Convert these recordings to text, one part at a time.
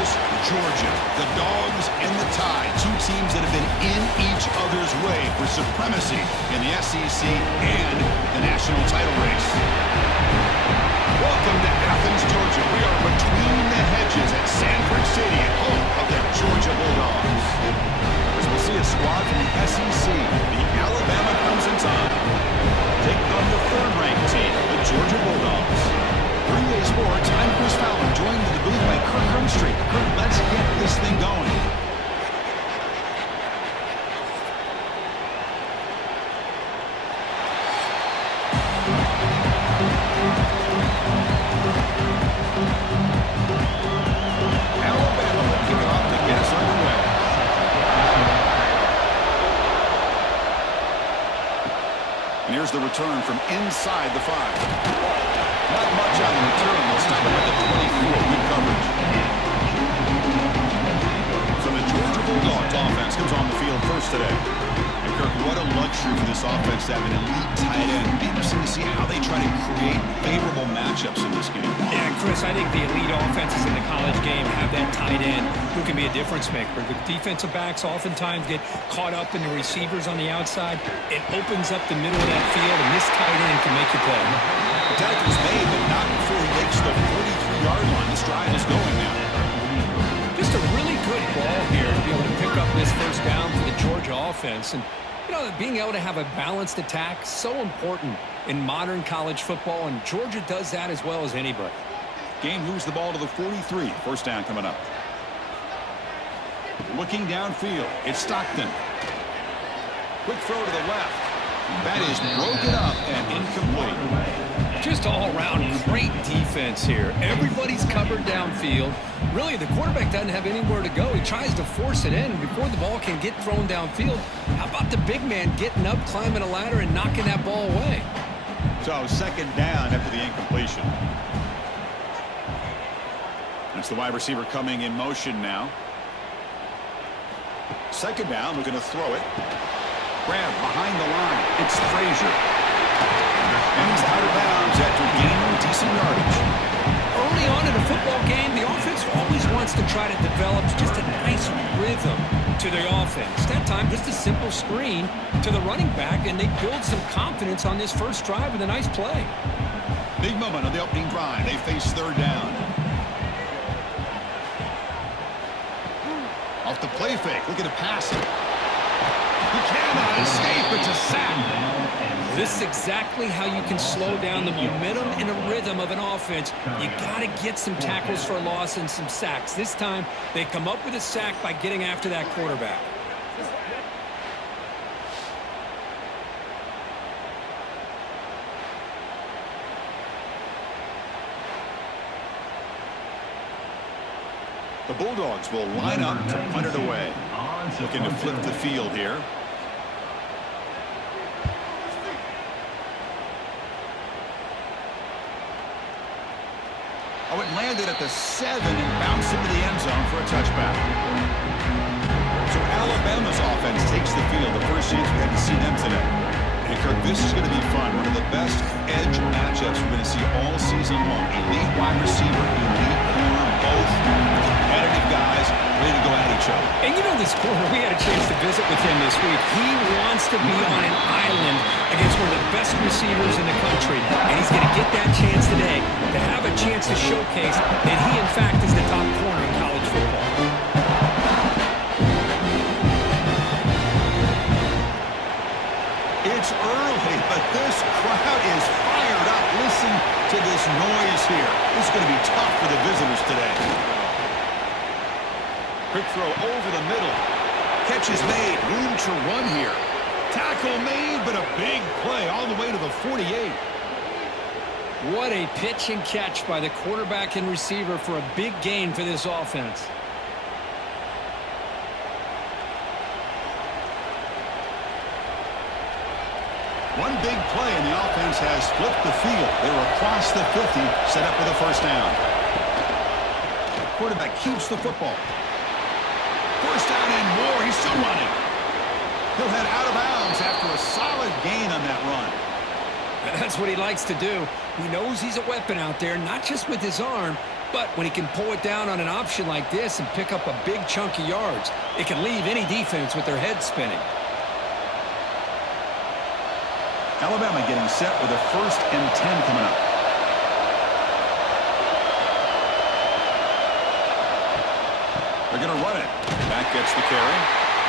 versus Georgia. The Dogs and the Tide, two teams that have been in each other's way for supremacy in the SEC and the national title race. Welcome to Athens, Georgia. We are between the hedges at Sanford Stadium, home of the Georgia Bulldogs. As we'll see a squad from the SEC, the Alabama Crimson Tide, take on the third-ranked team, the Georgia Bulldogs. 3 days more, time Chris Fowler joined to the booth by Kirk Rumstreet. Kirk, let's get this thing going. Alabama will kick it off to get us underway. And here's the return from inside the 5. Not much on the return. They'll stop it at the 24. Good coverage. So the Georgia Bulldogs offense comes on the field first today. And Kirk, what a luxury for this offense to have an elite tight end. It'll be interesting to see how they try to create favorable matchups in this game. Yeah, Chris, I think the elite offenses in the college game have that tight end who can be a difference maker. The defensive backs oftentimes get caught up in the receivers on the outside. It opens up the middle of that field, and this tight end can make you play. The tackle's made, but not before he makes the 43-yard line. This drive is going now. Just a really good ball here to be able to pick up this first down for the Georgia offense. And, you know, being able to have a balanced attack, so important in modern college football, and Georgia does that as well as anybody. Game moves the ball to the 43. First down coming up. Looking downfield, it's Stockton. Quick throw to the left. That is broken up and incomplete. Just all-around great defense here. Everybody's covered downfield. Really, the quarterback doesn't have anywhere to go. He tries to force it in before the ball can get thrown downfield. How about the big man getting up, climbing a ladder, and knocking that ball away? So second down after the incompletion. That's the wide receiver coming in motion now. Second down, looking to throw it. Grab behind the line. It's Frazier. And he's out of bounds after gaining decent yardage. Early on in a football game, the offense always wants to try to develop just a nice rhythm to the offense. That time, just a simple screen to the running back, and they build some confidence on this first drive with a nice play. Big moment on the opening drive. They face third down. Off the play fake, looking to pass it. He cannot escape. It's a sack. This is exactly how you can slow down the momentum and the rhythm of an offense. You got to get some tackles for a loss and some sacks. This time, they come up with a sack by getting after that quarterback. The Bulldogs will line up to punt it away. Looking to flip the field here. Oh, it landed at the 7 and bounced into the end zone for a touchback. So Alabama's offense takes the field. The first chance we had to see them today. And Kirk, this is going to be fun. One of the best edge matchups we're going to see all season long. Elite wide receiver, elite corner, both competitive guys ready to go at each other. And you know this corner, we had a chance to visit with him this week. He wants to be on an island against one of the best receivers in the country. And he's going to get that chance today to have a chance to showcase that he, in fact, is the top corner in college football. It's early, but this crowd is fired up. Listen to this noise here. This is going to be tough for the visitors today. Quick throw over the middle. Catch is made. Room to run here. Tackle made, but a big play all the way to the 48. What a pitch and catch by the quarterback and receiver for a big gain for this offense. One big play, and the offense has flipped the field. They're across the 50, set up with a first down. Quarterback keeps the football. First down and more. He's still running. He'll head out of bounds after a solid gain on that run. And that's what he likes to do. He knows he's a weapon out there, not just with his arm, But when he can pull it down on an option like this and pick up a big chunk of yards, it can leave any defense with their head spinning. Alabama getting set with a 1st and 10 coming up. They're going to run it. Back gets the carry.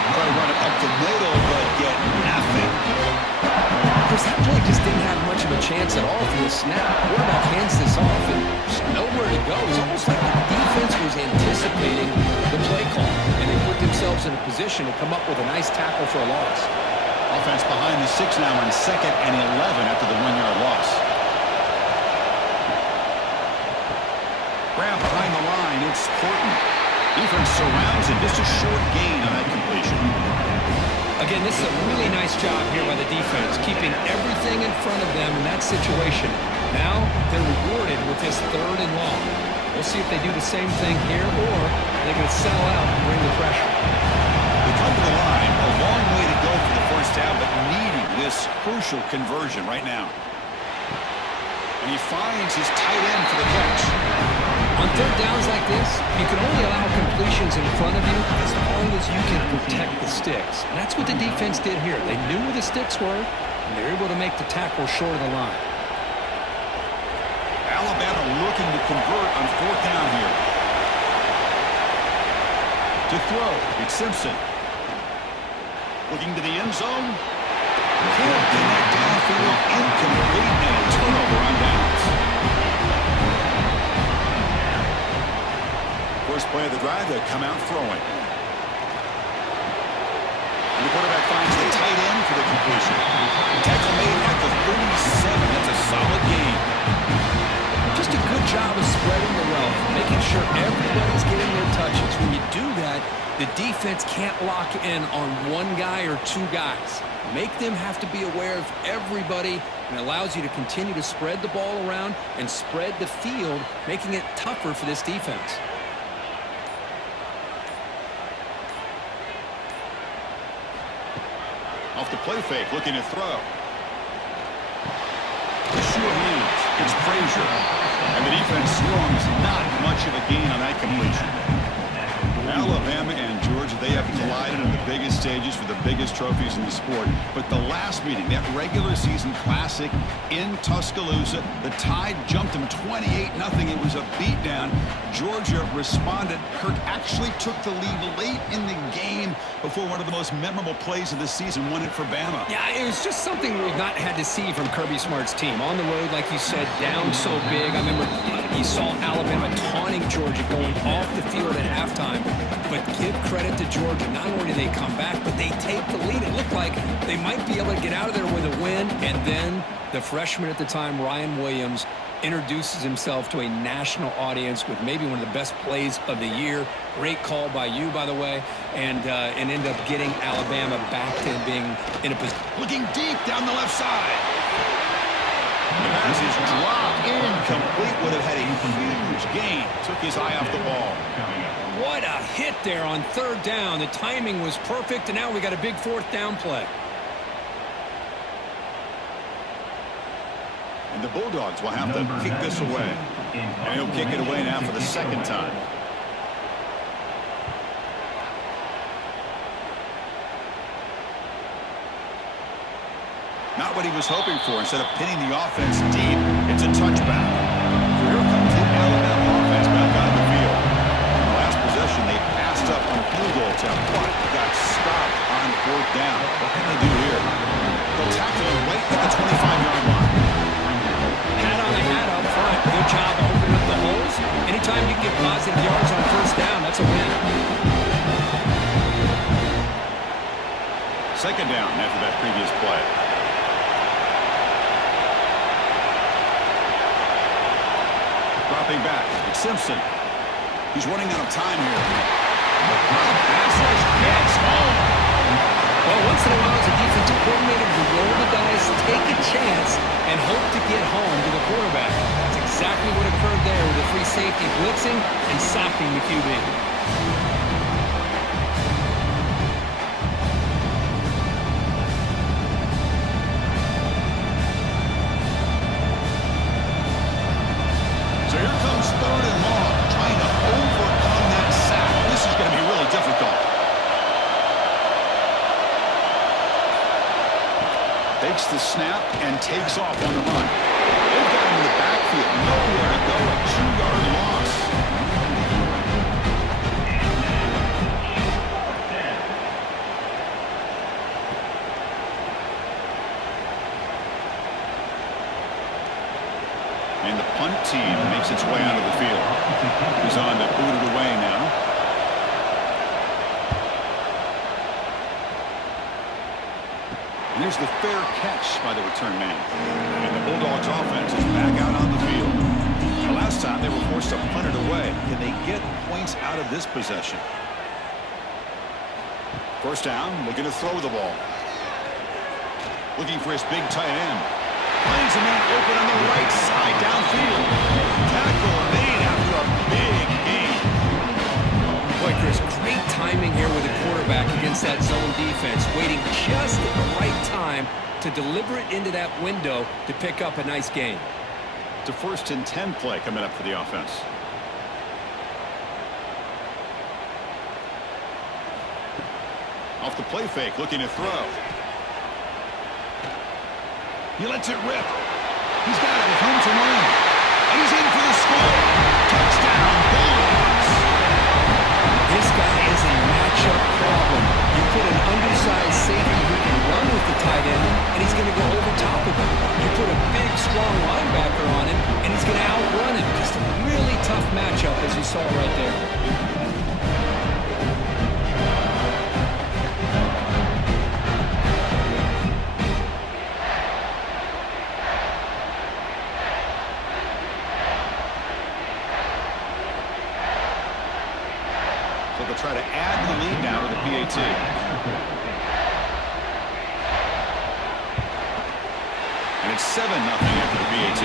Try to run it up the middle, but get nothing. Because that play just didn't have much of a chance at all for the snap. Quarterback hands this off and there's nowhere to go. It's almost like the defense was anticipating the play call, and they put themselves in a position to come up with a nice tackle for a loss. Offense behind the 6 now on 2nd and 11 after the 1-yard loss. Grab behind the line. It's Horton. Defense surrounds it. Just a short gain on that completion. Again, this is a really nice job here by the defense, keeping everything in front of them in that situation. Now they're rewarded with this 3rd and long. We'll see if they do the same thing here, or they're going to settle out and bring the pressure. They come to the line. A long way to go for the 1st down, but needing this crucial conversion right now. And he finds his tight end for the catch. On 3rd downs like this, you can only allow completions in front of you as long as you can protect the sticks. And that's what the defense did here. They knew where the sticks were, and they were able to make the tackle short of the line. Alabama looking to convert on 4th down here. To throw, it's Simpson. Looking to the end zone. Can't connect downfield, incomplete, and a turnover on downs. First play of the drive, they come out throwing. And the quarterback finds the tight end for the completion. Tackle made at the 37. That's a solid gain. Just a good job of spreading the wealth, making sure everybody's getting their touches. When you do that, the defense can't lock in on one guy or 2 guys. Make them have to be aware of everybody, and it allows you to continue to spread the ball around and spread the field, making it tougher for this defense. Off the play fake, looking to throw. Sure hands. It's Frazier. And the defense slungs not much of a gain on that completion. Alabama and Georgia, they have collided on the biggest stages for the biggest trophies in the sport. But the last meeting, that regular season classic in Tuscaloosa, the Tide jumped them 28-0. It was a beatdown. Georgia responded. Kirk actually took the lead late in the game before one of the most memorable plays of the season won it for Bama. Yeah, it was just something we've not had to see from Kirby Smart's team. On the road, like you said, down so big. I remember you saw Alabama taunting Georgia going off the field at halftime. But give credit to Georgia. Not only did they come back, but they take the lead. It looked like they might be able to get out of there with a win. And then the freshman at the time, Ryan Williams, introduces himself to a national audience with maybe one of the best plays of the year. Great call by you, by the way, and ended up getting Alabama back to being in a position. Looking deep down the left side. The pass is dropped incomplete. Would have had a huge gain. Took his eye off the ball. What a hit there on 3rd down. The timing was perfect, and now we got a big 4th down play. And the Bulldogs will have to kick this away. And he'll kick it away now for the 2nd time. Not what he was hoping for. Instead of pinning the offense deep, it's a touchback. So here comes the Alabama offense back on the field. In the last possession, they passed up on a field goal attempt, but got stopped on 4th down. What can they do here? They'll tackle him right at the 25-yard line. Hat on the hat up front. Good job opening up the holes. Anytime you can get positive yards on 1st down, that's a win. 2nd down after that previous play. Dropping back, it's Simpson. He's running out of time here. Passes, gets home. Well, once in a while, as a defensive coordinator, you roll the dice, take a chance, and hope to get home to the quarterback. That's exactly what occurred there with the free safety blitzing and sacking the QB. So here comes 3rd and long. snap and takes off on the run. They've got him in the backfield. Nowhere to go. A 2-yard loss. And the punt team makes its way out of the field. He's on to boot it away now. And there's the fair catch by the return man. And the Bulldogs offense is back out on the field. The last time they were forced to punt it away. Can they get points out of this possession? First down, looking to throw the ball. Looking for his big tight end. Finds a man open on the right side downfield. Tackle made after a big gain. Boy, Chris, great timing here with the quarterback against that zone defense, waiting just at the right time to deliver it into that window to pick up a nice gain. It's a 1st and 10 play coming up for the offense. Off the play fake, looking to throw. He lets it rip. He's got it with room to run. And he's in for the score. Touchdown, Bulldogs. This guy is a matchup problem. You put an undersized safety who can run with the tight end, and he's going to go over top of him. You put a big, strong linebacker on him, and he's going to outrun him. Just a really tough matchup, as you saw right there. They'll try to add the lead now to the PAT. And it's 7-0 after the PAT.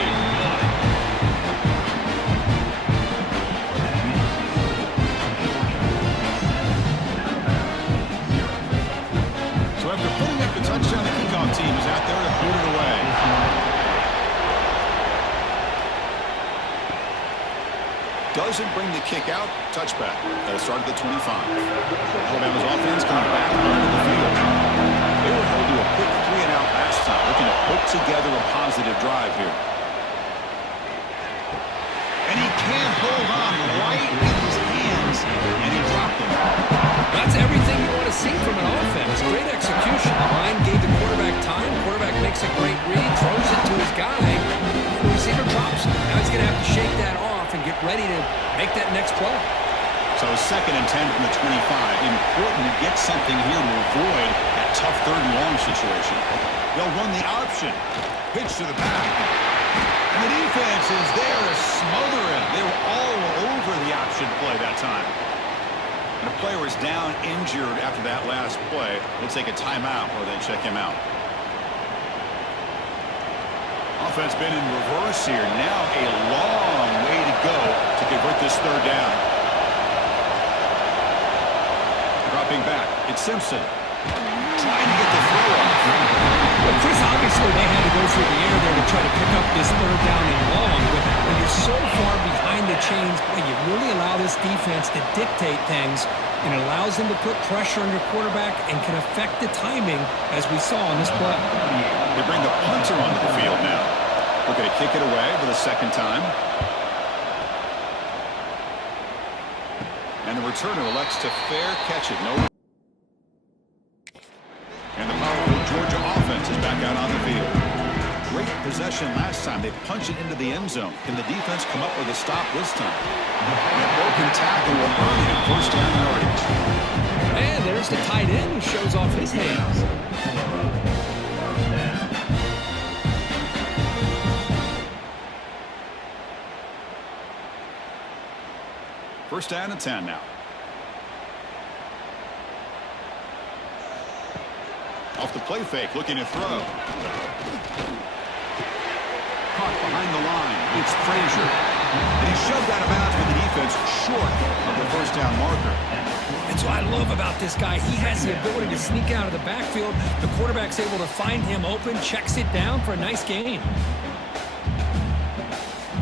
So after putting up the touchdown, the kickoff team is out there to boot it away. Doesn't bring the kick out. Touchback. They'll start at the 25. Alabama's offense coming back onto the field. They were held to a quick 3-and-out last time, looking to put together a positive drive here. And he can't hold on right in his hands, and he dropped it. That's everything you want to see from an offense. Great execution. The line gave the quarterback time. Quarterback makes a great read, throws it to his guy. The receiver drops it. Now he's going to have to shake that off and get ready to make that next play. So 2nd and 10 from the 25. Important to get something here to avoid that tough 3rd and long situation. They'll run the option. Pitch to the back. And the defense is there to smother him. They were all over the option play that time. And the player is down injured after that last play. We'll take a timeout or they check him out. Offense been in reverse here. Now a long way to go to convert this 3rd down. Dropping back, it's Simpson. Trying to get the throw off. Well, Chris, obviously they had to go through the air there to try to pick up this 3rd down and long. But when you're so far behind the chains, boy, you really allow this defense to dictate things. And it allows them to put pressure on your quarterback and can affect the timing, as we saw in this play. They bring the punter onto the field now. Looking to kick it away for the 2nd time. And the returner elects to fair catch it. No. And the powerful Georgia offense is back out on the field. Great possession last time. They punched it into the end zone. Can the defense come up with a stop this time? And a broken tackle will earn him 1st down yardage. And there's the tight end who shows off his hands. First down and 10 now. Off the play fake, looking to throw. Caught behind the line. It's Frazier. And he's shoved out of bounds with the defense short of the 1st down marker. That's what I love about this guy. He has the ability to sneak out of the backfield. The quarterback's able to find him open, checks it down for a nice gain.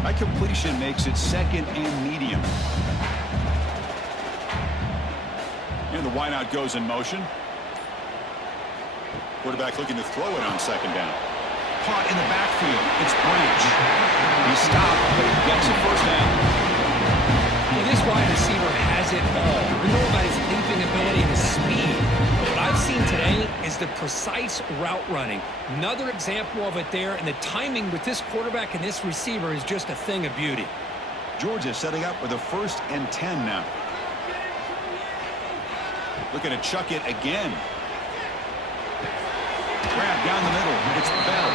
That completion makes it 2nd and medium. And the wideout goes in motion. Quarterback looking to throw it on 2nd down. caught in the backfield. It's Branch. He stopped, but he gets a first down. Well, this wide receiver has it all. We know about his leaping ability and his speed. But what I've seen today is the precise route running. Another example of it there, and the timing with this quarterback and this receiver is just a thing of beauty. Georgia setting up with a 1st and 10 now. Looking to chuck it again. Grab down the middle. It's Bell.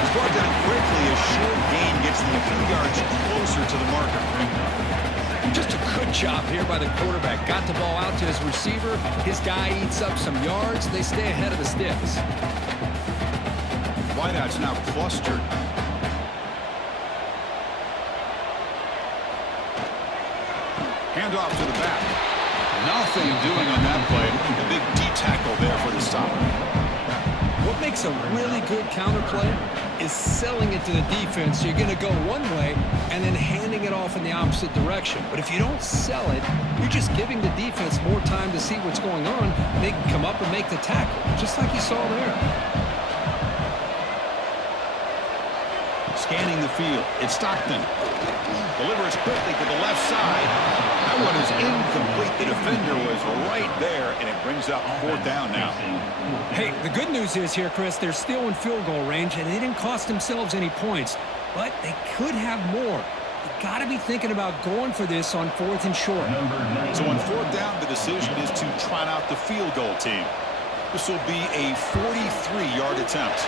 He's brought down quickly. A short gain gets them a few yards closer to the marker. Just a good job here by the quarterback. Got the ball out to his receiver. His guy eats up some yards. They stay ahead of the sticks. Wideout's now clustered. Handoff to the back. Nothing doing on that play. A big D tackle there for the stop. What makes a really good counterplay is selling it to the defense. So you're going to go one way and then handing it off in the opposite direction. But if you don't sell it, you're just giving the defense more time to see what's going on. They can come up and make the tackle, just like you saw there. Scanning the field. It's Stockton. Delivers quickly to the left side. That one is incomplete. The defender was right there, and it brings up 4th down now. Hey, the good news is here, Chris, they're still in field goal range, and they didn't cost themselves any points. But they could have more. You got to be thinking about going for this on 4th and short. So on 4th down, the decision is to trot out the field goal team. This will be a 43-yard attempt.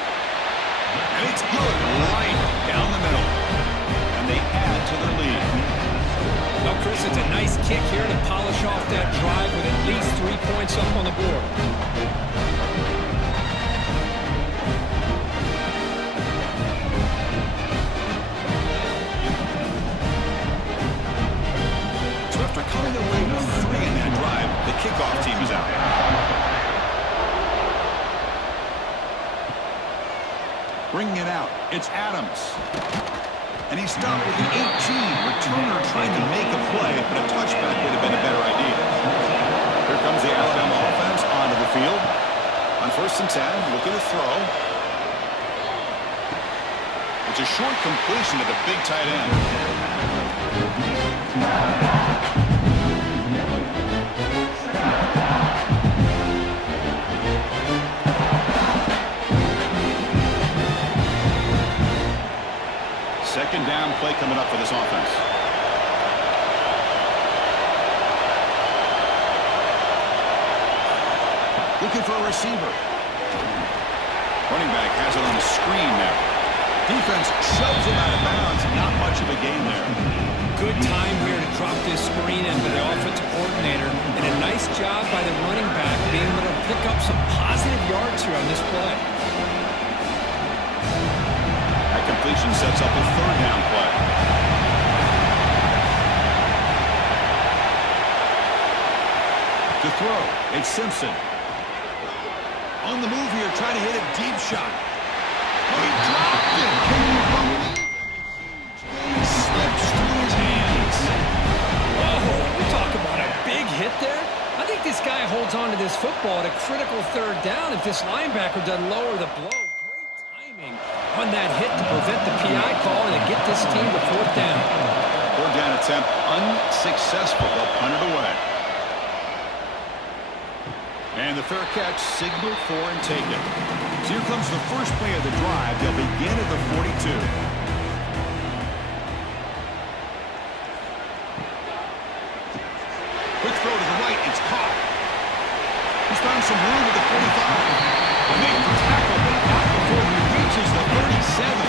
And it's good right down the middle. And they add to their lead. Well, Chris, it's a nice kick here to polish off that drive with at least 3 points up on the board. So after coming away with 3 in that drive, the kickoff team is out. Bringing it out, it's Adams. And he stopped with the 18. Returner trying to make a play, but a touchback would have been a better idea. Here comes the Alabama offense onto the field. On 1st and 10, looking to throw. It's a short completion to the big tight end. Second down play coming up for this offense. Looking for a receiver. Running back has it on the screen now. Defense shoves him out of bounds. Not much of a gain there. Good time here to drop this screen in by the offensive coordinator. And a nice job by the running back being able to pick up some positive yards here on this play. Completion sets up a 3rd down play. To throw, it's Simpson. On the move here, trying to hit a deep shot. Oh, he dropped it! Can you believe it? He slips through his hands. Whoa, we talk about a big hit there. I think this guy holds on to this football at a critical 3rd down if this linebacker doesn't lower the blow. On that hit to prevent the PI call and to get this team to 4th down. 4th down attempt unsuccessful. They'll punt it away. And the fair catch signaled for and taken. So here comes the first play of the drive. They'll begin at the 42. Quick throw to the right. It's caught. He's found some room at the 45. Made the tackle, but not before he reaches the 37.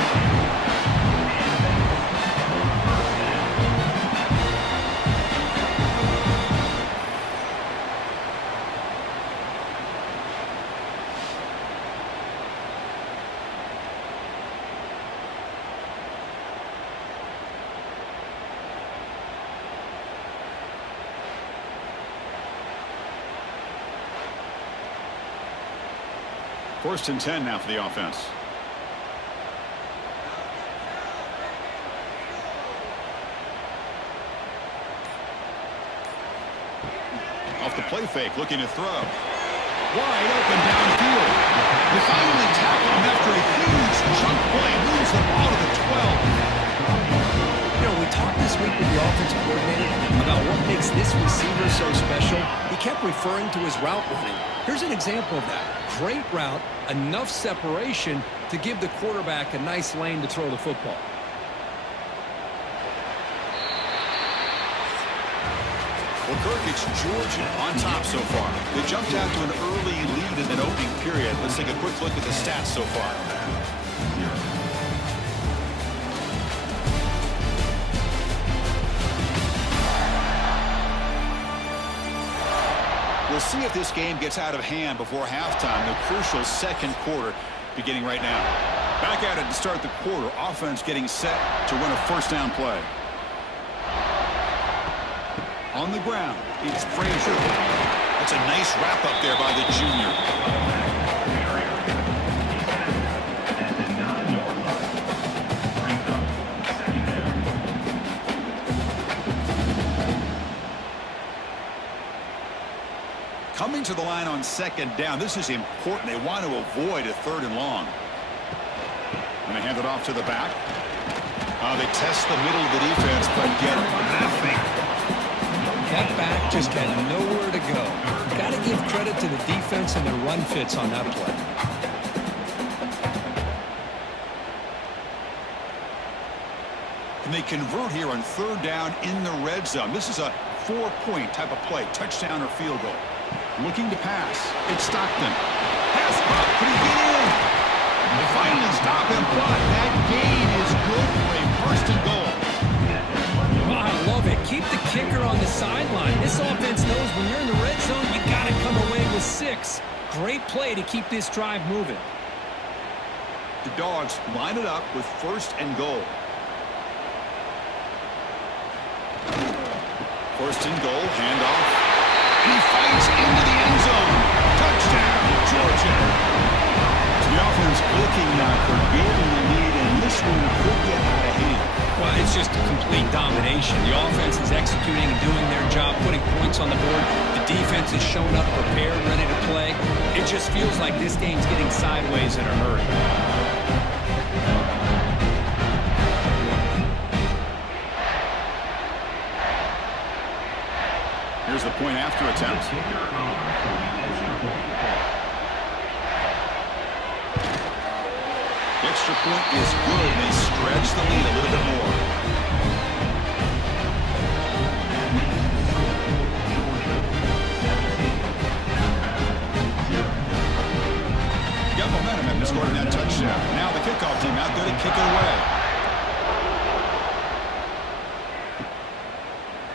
First and 10 now for the offense. Off the play fake, looking to throw. Wide open downfield. They finally tackle him after a huge chunk play. Moves the ball to the 12. You know, we talked this week with the offensive coordinator about what makes this receiver so special. He kept referring to his route running. Here's an example of that. Great route, enough separation to give the quarterback a nice lane to throw the football. Well, Kirk, it's Georgia on top so far. They jumped out to an early lead in an opening period. Let's take a quick look at the stats so far. We'll see if this game gets out of hand before halftime. The crucial second quarter beginning right now. Back at it to start the quarter. Offense getting set to win a first down play. On the ground, it's Frazier. That's a nice wrap up there by the junior. Coming to the line on second down. This is important. They want to avoid a third and long. And they hand it off to the back. They test the middle of the defense, but get nothing. That back just had nowhere to go. Got to give credit to the defense and their run fits on that play. And they convert here on third down in the red zone. This is a 4-point type of play, touchdown or field goal. Looking to pass. It's Stockton. Pass up. Can he get in? They finally stop him, but that gain is good for a first and goal. Oh, I love it. Keep the kicker on the sideline. This offense knows when you're in the red zone, you got to come away with 6. Great play to keep this drive moving. The Dogs line it up with first and goal. First and goal, handoff. And he fights into the end zone. Touchdown, Georgia. So the offense clicking now for gaining the lead, and this one could get out of hand. Well, it's just a complete domination. The offense is executing and doing their job, putting points on the board. The defense is showing up prepared, ready to play. It just feels like this game's getting sideways in a hurry. Here's the point after attempt. The extra point is good. They stretch the lead a little bit more. Got momentum after scoring that touchdown. Now the kickoff team out there to kick it away.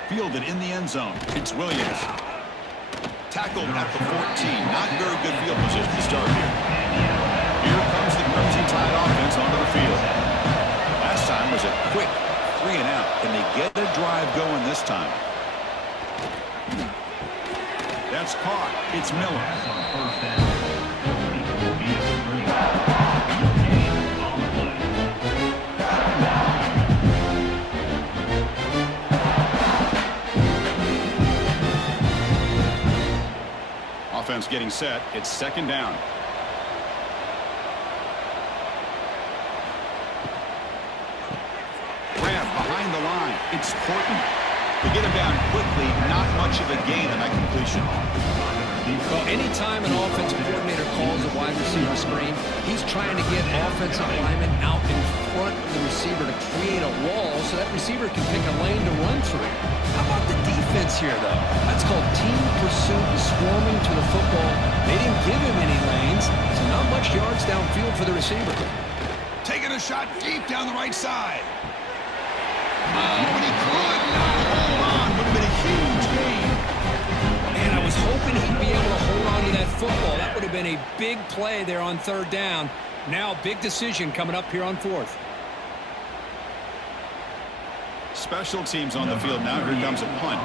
Fielded in the end zone. It's Williams. Tackled at the 14. Not very good field position to start here. Here comes the Crimson Tide offense onto the field. Last time was a quick 3 and out. Can they get a drive going this time? That's caught. It's Miller. Offense getting set. It's second down. Grab behind the line. It's Horton. They get him down quickly. Not much of a gain in that completion. Well, anytime an offensive coordinator calls a wide receiver screen, he's trying to get offensive linemen out in front of the receiver to create a wall so that receiver can pick a lane to run through. How about the defense here, though? That's called team pursuit, swarming to the football. They didn't give him any lanes, so not much yards downfield for the receiver. Taking a shot deep down the right side. When he could not hold on, would have been a huge gain. Man, I was hoping he'd be able to hold on to that football. That would have been a big play there on third down. Now, big decision coming up here on fourth. Special teams on the field now. Here comes a punt.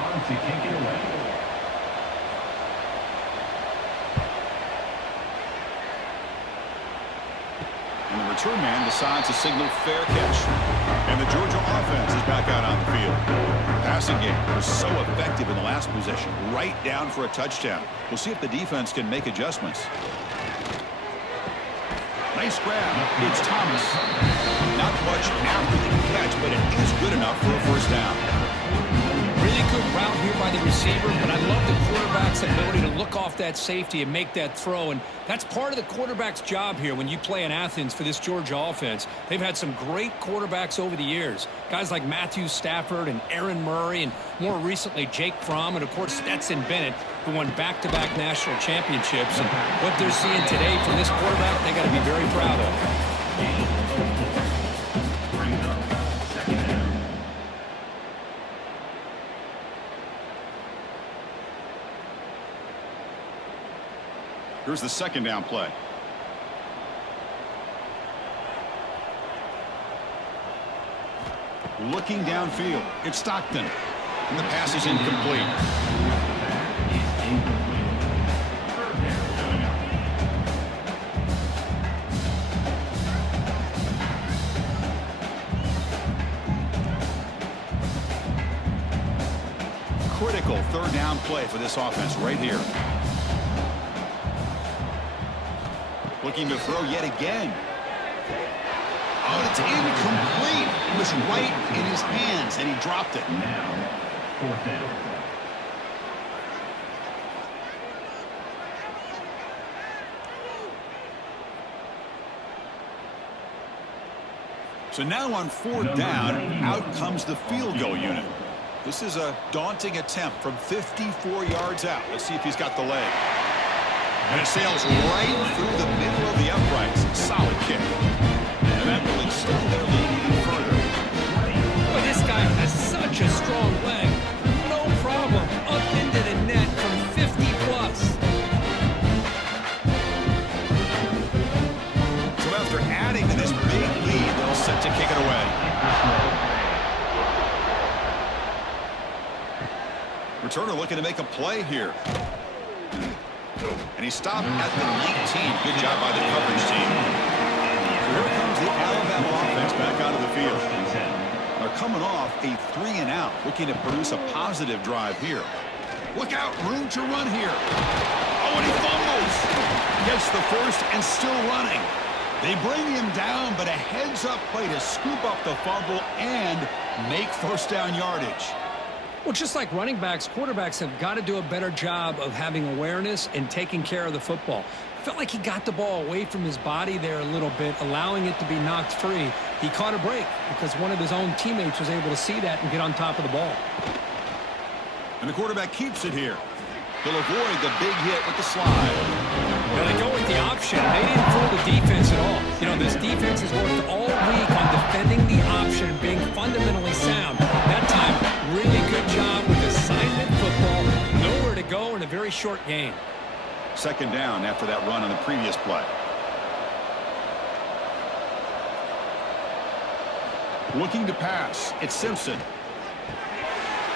And the return man decides to signal fair catch. And the Georgia offense is back out on the field. Pass passing game. They're so effective in the last possession. Right down for a touchdown. We'll see if the defense can make adjustments. Nice grab. It's Thomas. Not much after the catch, but it is good enough for a first down. Really good route here by the receiver, but I love the quarterback's ability to look off that safety and make that throw. And that's part of the quarterback's job here when you play in Athens for this Georgia offense. They've had some great quarterbacks over the years. Guys like Matthew Stafford and Aaron Murray, and more recently Jake Fromm, and of course Stetson Bennett, who won back-to-back national championships. And what they're seeing today from this quarterback, they got to be very proud of. Here's the second down play. Looking downfield. It's Stockton. And the pass is incomplete. Critical third down play for this offense right here. Looking to throw yet again. Oh, it's incomplete. It was right in his hands, and he dropped it. Now, fourth down. So now on fourth down, out comes the field goal unit. This is a daunting attempt from 54 yards out. Let's see if he's got the leg. And it sails right through the middle of the uprights. Solid kick. And that will extend their lead even further. Boy, this guy has such a strong leg. No problem. Up into the net from 50 plus. So after adding to this big lead, they'll set to kick it away. Returner looking to make a play here. And he stopped at the 19. Good job by the coverage team. So here comes the Alabama offense back out of the field. They're coming off a 3-and-out, looking to produce a positive drive here. Look out, room to run here. Oh, and he fumbles. Gets the first and still running. They bring him down, but a heads-up play to scoop up the fumble and make first down yardage. Well, just like running backs, quarterbacks have got to do a better job of having awareness and taking care of the football. I felt like he got the ball away from his body there a little bit, allowing it to be knocked free. He caught a break because one of his own teammates was able to see that and get on top of the ball. And the quarterback keeps it here. He'll avoid the big hit with the slide. Now they go with the option. They didn't fool the defense at all. You know, this defense has worked all week on defending the option, being fundamentally sound. That time, really good job with assignment football. Nowhere to go in a very short game. Second down after that run on the previous play. Looking to pass. It's Simpson.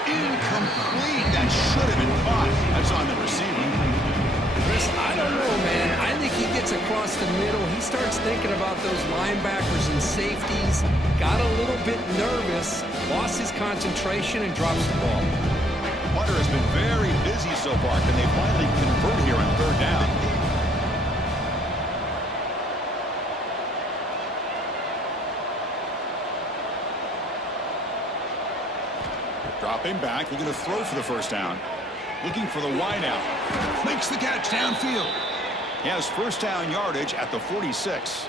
Incomplete. That should have been caught. That's on the receiver. Chris, I don't know, man. I think he gets across the middle. He starts thinking about those linebackers and safeties. Got a little bit nervous. Lost his concentration and drops the ball. Hunter has been very busy so far. Can they finally convert here on third down? Dropping back, looking to throw for the first down. Looking for the wideout. Makes the catch downfield. He has first down yardage at the 46.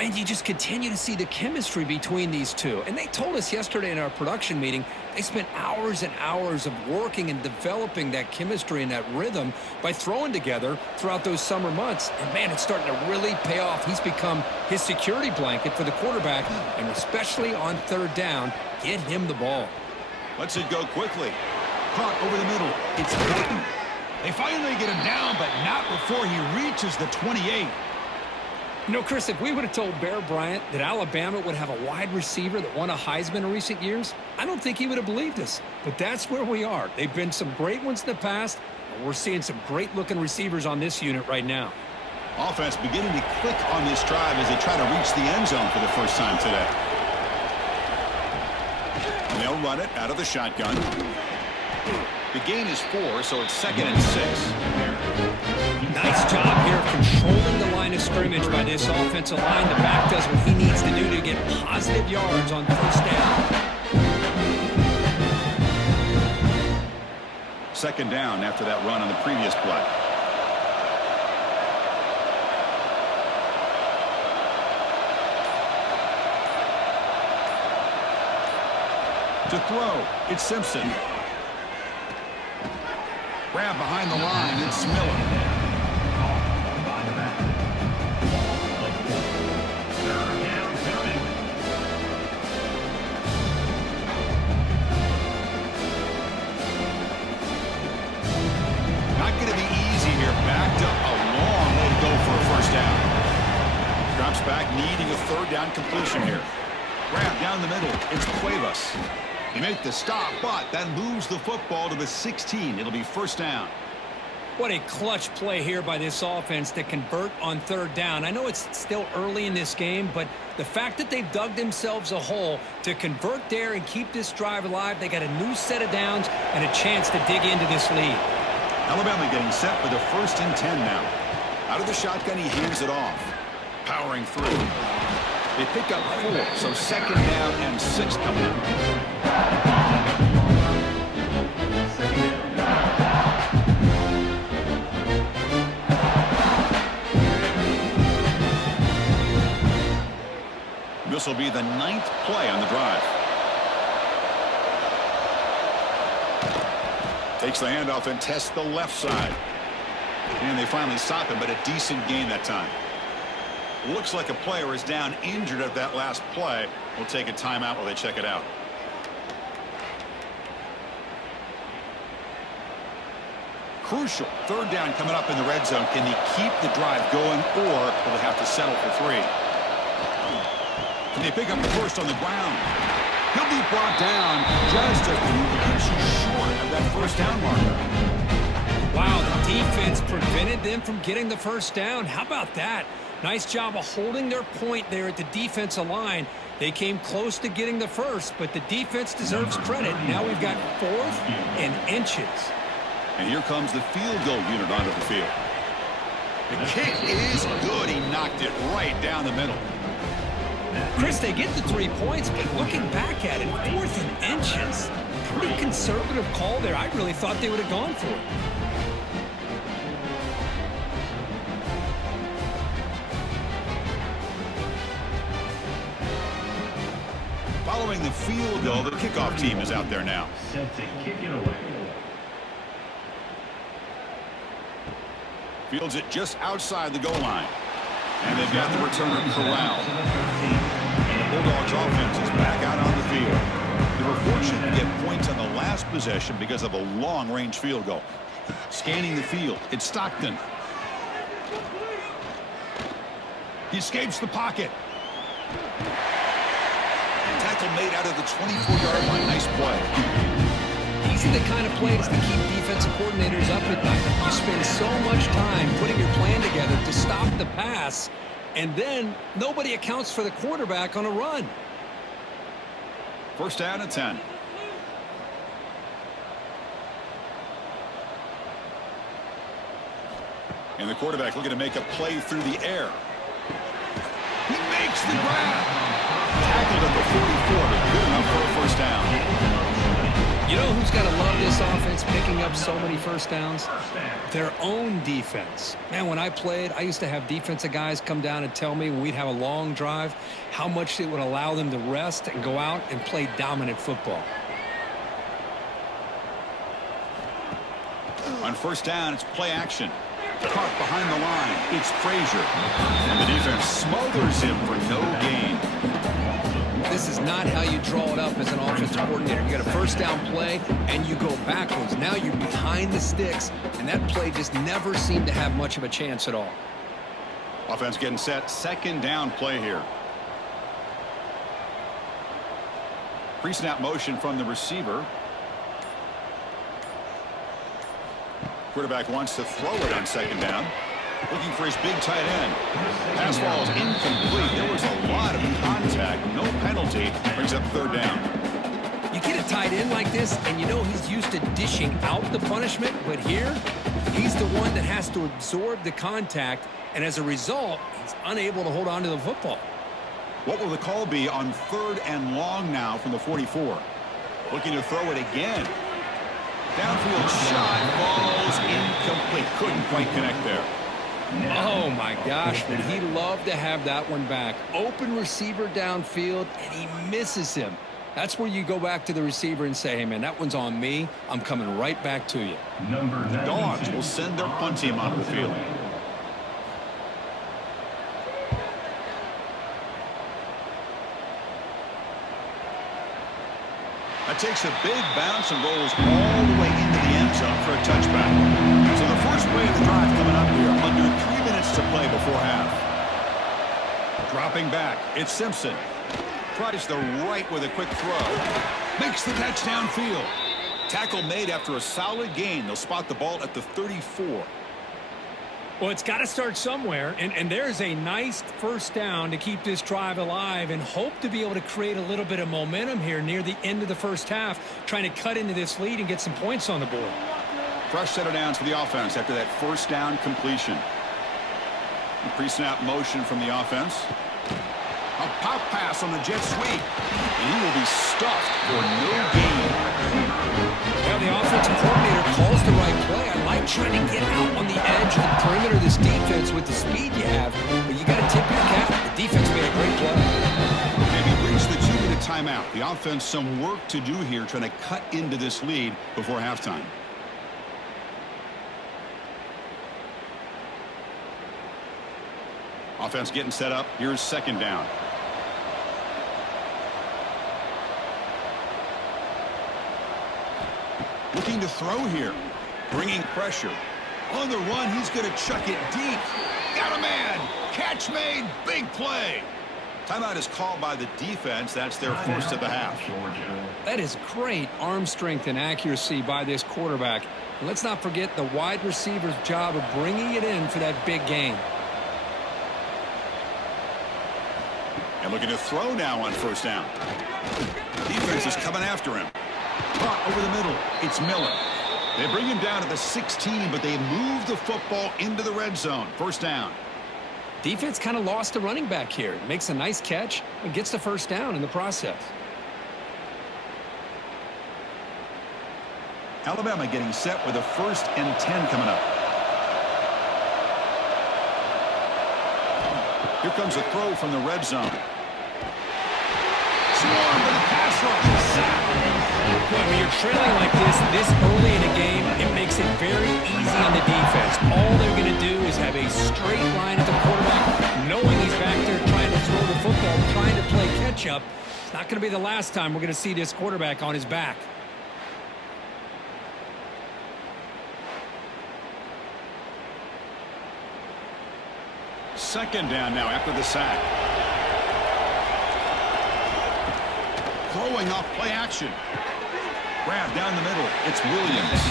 And you just continue to see the chemistry between these two. And they told us yesterday in our production meeting, they spent hours and hours of working and developing that chemistry and that rhythm by throwing together throughout those summer months. And, man, it's starting to really pay off. He's become his security blanket for the quarterback, and especially on third down, get him the ball. Lets it go quickly. Caught over the middle. It's Gordon. They finally get him down, but not before he reaches the 28. You know, Chris, if we would have told Bear Bryant that Alabama would have a wide receiver that won a Heisman in recent years, I don't think he would have believed us. But that's where we are. They've been some great ones in the past, and we're seeing some great-looking receivers on this unit right now. Offense beginning to click on this drive as they try to reach the end zone for the first time today. And they'll run it out of the shotgun. The gain is 4, so it's 2nd and 6. Nice job here of controlling the line of scrimmage by this offensive line. The back does what he needs to do to get positive yards on first down. 2nd down after that run on the previous play. To throw, it's Simpson. Grab behind the line, it's Miller. Not going to be easy here. Backed up a long way to go for a first down. Drops back, needing a 3rd down completion here. Grab down the middle, it's Cuevas. They make the stop, but that moves the football to the 16. It'll be first down. What a clutch play here by this offense to convert on 3rd down. I know it's still early in this game, but the fact that they've dug themselves a hole to convert there and keep this drive alive, they got a new set of downs and a chance to dig into this lead. Alabama getting set for the 1st and 10 now. Out of the shotgun, he hands it off. Powering through. They pick up 4, so 2nd down and 6 coming up. This will be the 9th play on the drive. Takes the handoff and tests the left side. And they finally stop him, but a decent gain that time. Looks like a player is down injured at that last play. We'll take a timeout while they check it out. Crucial 3rd down coming up in the red zone. Can they keep the drive going, or will they have to settle for 3? Can they pick up the first on the ground? He'll be brought down just a few inches short of that first down marker. Wow, the defense prevented them from getting the first down. How about that? Nice job of holding their point there at the defensive line. They came close to getting the first, but the defense deserves credit. Now we've got 4th and inches. And here comes the field goal unit onto the field. The kick is good. He knocked it right down the middle. Chris, they get the 3 points, but looking back at it, 4th and inches. Pretty conservative call there. I really thought they would have gone for it. Following the field goal, the kickoff team is out there now. Set to kick it away. Fields it just outside the goal line. And they've got the returner corralled. And the Bulldogs offense is back out on the field. They were fortunate to get points on the last possession because of a long-range field goal. Scanning the field, it's Stockton. He escapes the pocket. Tackle made out of the 24-yard line. Nice play. These are the kind of plays that keep defensive coordinators up at night. You spend so much time putting your plan together to stop the pass, and then nobody accounts for the quarterback on a run. First down and 10. And the quarterback looking to make a play through the air. He makes the grab. Tackled at the 44, but good enough for a first down. You know who's got to love this offense picking up so many first downs? Their own defense. Man, when I played, I used to have defensive guys come down and tell me when we'd have a long drive how much it would allow them to rest and go out and play dominant football. On first down, it's play action. Caught behind the line. It's Frazier. And the defense smothers him for no gain. This is not how you draw it up as an offensive coordinator. You got a first down play, and you go backwards. Now you're behind the sticks, and that play just never seemed to have much of a chance at all. Offense getting set. Second down play here. Pre-snap motion from the receiver. Quarterback wants to throw it on second down. Looking for his big tight end. Pass ball is incomplete. There was a lot of contact. No penalty. Brings up third down. tight end like this, and you know he's used to dishing out the punishment, but here, he's the one that has to absorb the contact, and as a result, he's unable to hold on to the football. What will the call be on 3rd and long now from the 44? Looking to throw it again. Downfield shot falls incomplete. Couldn't quite connect there. Oh, my gosh, would he love to have that one back. Open receiver downfield, and he misses him. That's where you go back to the receiver and say, hey, man, that one's on me. I'm coming right back to you. The Dogs will send their punt team onto the field. That takes a big bounce and rolls all the way into the end zone for a touchback. So the first play of the drive coming up here, under 3 minutes to play before half. Dropping back, it's Simpson. Tries the right with a quick throw. Makes the catch downfield. Tackle made after a solid gain. They'll spot the ball at the 34. Well, it's got to start somewhere, and there's a nice first down to keep this drive alive and hope to be able to create a little bit of momentum here near the end of the first half, trying to cut into this lead and get some points on the board. Fresh set of downs for the offense after that first down completion. A pre-snap motion from the offense. A pop pass on the jet sweep. And he will be stuffed for no gain. Yeah, the offensive coordinator calls the right play. I like trying to get out on the edge of the perimeter of this defense with the speed you have, but you got to tip your cap. The defense made a great play. And he reached the 2-minute timeout. The offense some work to do here trying to cut into this lead before halftime. Offense getting set up. Here's second down. Looking to throw here. Bringing pressure. On the run, he's going to chuck it deep. Got a man. Catch made. Big play. Timeout is called by the defense. That's their first of the half. That is great arm strength and accuracy by this quarterback. And let's not forget the wide receiver's job of bringing it in for that big gain. And looking to throw now on first down. Defense is coming after him. Caught over the middle. It's Miller. They bring him down to the 16, but they move the football into the red zone. First down. Defense kind of lost a running back here. Makes a nice catch and gets the first down in the process. Alabama getting set with a 1st and 10 coming up. Here comes a throw from the red zone. Swarm with a pass rush. Boy, when you're trailing like this early in a game, it makes it very easy on the defense. All they're going to do is have a straight line at the quarterback, knowing he's back there trying to throw the football, trying to play catch-up. It's not going to be the last time we're going to see this quarterback on his back. Second down now after the sack. Throwing off play action. Grab down the middle. It's Williams.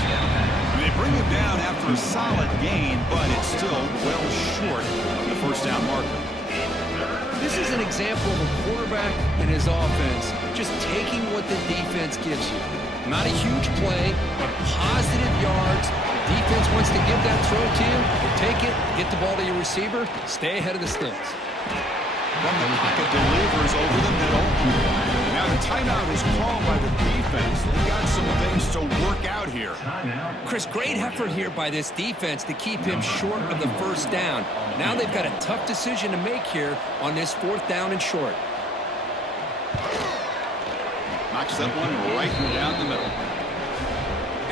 They bring him down after a solid gain, but it's still well short of the first down marker. This is an example of a quarterback and his offense just taking what the defense gives you. Not a huge play, but positive yards. The defense wants to give that throw to you. You take it, get the ball to your receiver, stay ahead of the sticks. From the pocket, delivers over the middle. Now the timeout is called by the defense. They got some things to work out here. Chris, great effort here by this defense to keep him short of the first down. Now they've got a tough decision to make here on this 4th down and short. Knocks that one right down the middle.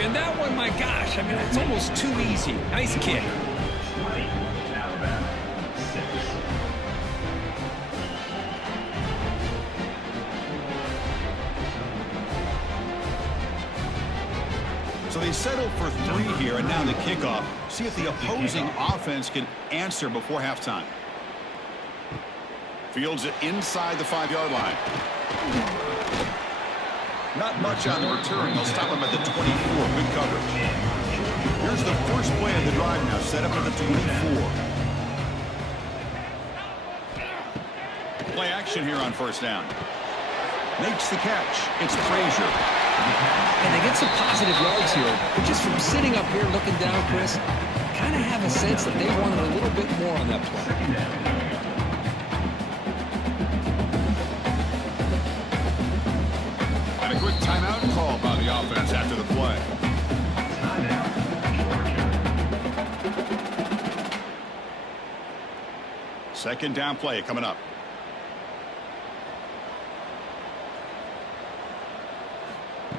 And that one, my gosh, I mean, it's almost too easy. Nice kick. So they settle for 3 here, and now the kickoff. See if the opposing offense can answer before halftime. Fields it inside the 5-yard line. Not much on the return. They'll stop him at the 24. Good coverage. Here's the first play of the drive now, set up at the 24. Play action here on first down. Makes the catch. It's Frazier. And they get some positive yards here. But just from sitting up here looking down, Chris, I kind of have a sense that they wanted a little bit more on that play. And a quick timeout call by the offense after the play. Second down play coming up.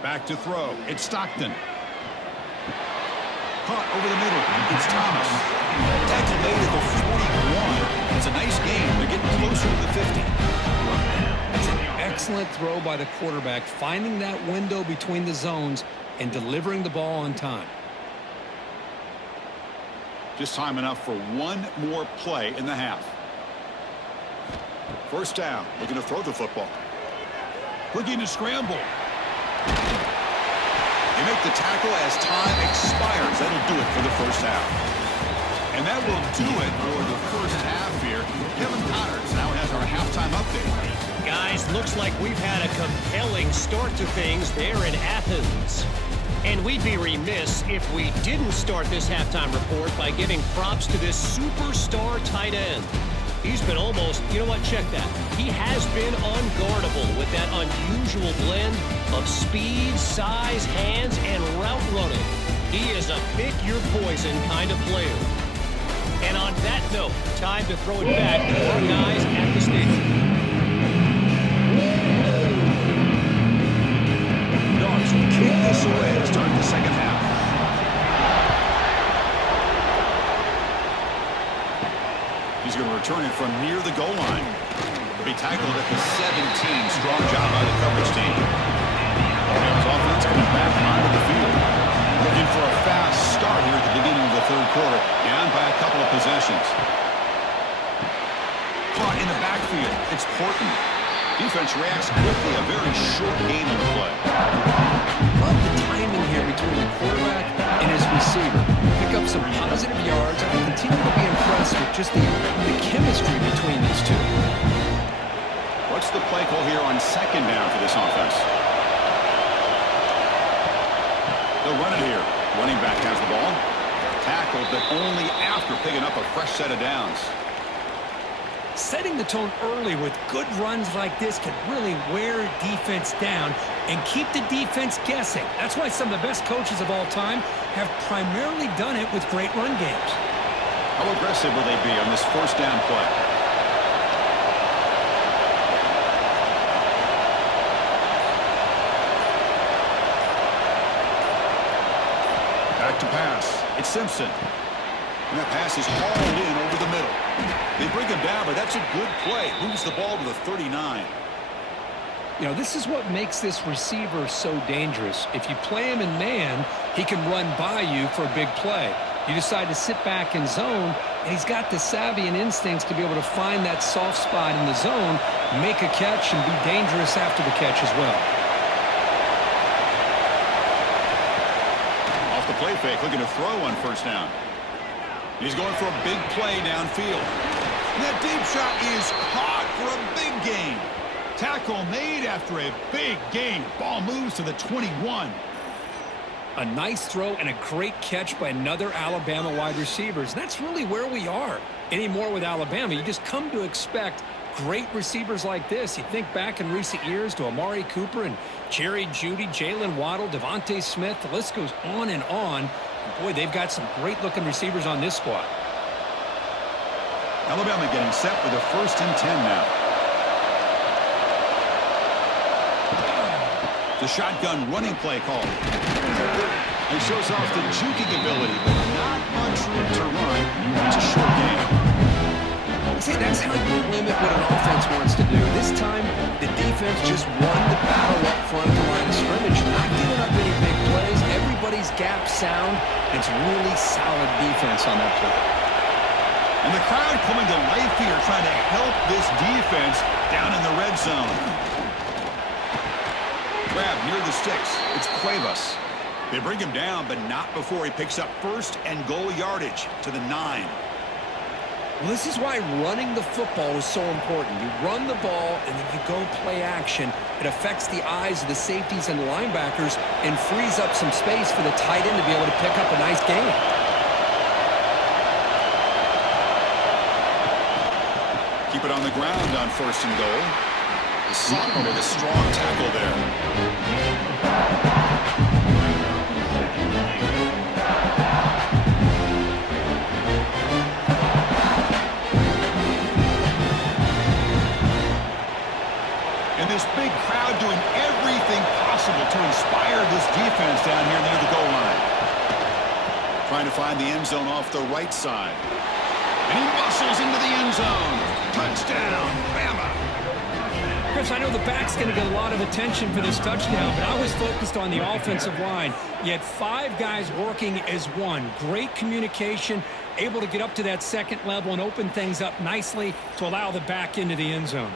Back to throw. It's Stockton. Caught over the middle. It's Thomas. Tackle made at the 41. It's a nice game. They're getting closer to the 50. It's an excellent throw by the quarterback, finding that window between the zones and delivering the ball on time. Just time enough for one more play in the half. First down. Looking to throw the football. Looking to scramble. They make the tackle as time expires. That'll do it for the first half. And that will do it for the first half here. Kevin Connors now has our halftime update. Guys, looks like we've had a compelling start to things there in Athens. And we'd be remiss if we didn't start this halftime report by giving props to this superstar tight end. He's been almost, you know what, check that. He has been unguardable with that unusual blend of speed, size, hands, and route running. He is a pick-your-poison kind of player. And on that note, time to throw it back to our guys at the station. Dogs will kick this away to start the second half. He's going to return it from near the goal line. He'll be tackled at the 17. Strong job by the coverage team. Rams offense coming back onto the field. Looking for a fast start here at the beginning of the third quarter. Down by a couple of possessions. Caught in the backfield. It's Portland. Defense reacts quickly. A very short gain on the play. Love the timing here between the quarterback and his receiver. Pick up some positive yards. I continue to be impressed with just the chemistry between these two. What's the play call here on second down for this offense? They'll run it here. Running back has the ball. Tackled, but only after picking up a fresh set of downs. Setting the tone early with good runs like this can really wear defense down and keep the defense guessing. That's why some of the best coaches of all time have primarily done it with great run games. How aggressive will they be on this first down play? Back to pass. It's Simpson. And that pass is hauled in over the middle. They bring him down, but that's a good play. Moves the ball to the 39. You know, this is what makes this receiver so dangerous. If you play him in man, he can run by you for a big play. You decide to sit back in zone, and he's got the savvy and instincts to be able to find that soft spot in the zone, make a catch, and be dangerous after the catch as well. Off the play fake, looking to throw on first down. He's going for a big play downfield. And that deep shot is caught for a big gain. Tackle made after a big gain. Ball moves to the 21. A nice throw and a great catch by another Alabama wide receiver. And that's really where we are anymore with Alabama. You just come to expect great receivers like this. You think back in recent years to Amari Cooper and Jerry Jeudy, Jalen Waddle, Devontae Smith. The list goes on and on. Boy, they've got some great-looking receivers on this squad. Alabama getting set with a 1st and 10 now. The shotgun running play call. He shows off the juking ability, but not much room to run. It's a short game. See, that's how you limit what an offense wants to do. This time, the defense just won the battle up front of the line of scrimmage. Not giving up any big plays. Everybody's gap sound. It's really solid defense on that play. And the crowd coming to life here, trying to help this defense down in the red zone. Grab near the sticks. It's Cuevas. They bring him down, but not before he picks up 1st and goal yardage to the 9. Well, this is why running the football is so important. You run the ball, and then you go play action. It affects the eyes of the safeties and the linebackers and frees up some space for the tight end to be able to pick up a nice gain. Keep it on the ground on 1st and goal. The Sophomore with a strong tackle there. And this big crowd doing everything possible to inspire this defense down here near the goal line. Trying to find the end zone off the right side. And he muscles into the end zone. Touchdown, Bama. Chris, I know the back's going to get a lot of attention for this touchdown, but I was focused on the offensive line. You had 5 guys working as one. Great communication, able to get up to that second level and open things up nicely to allow the back into the end zone.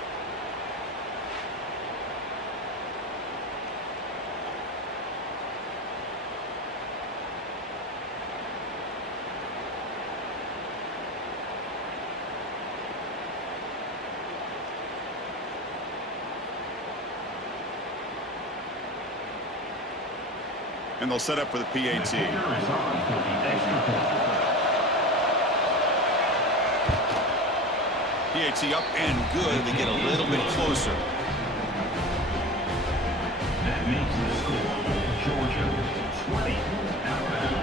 And they'll set up for the PAT. PAT up and good. They get a little bit closer. That makes the score Georgia 20, Alabama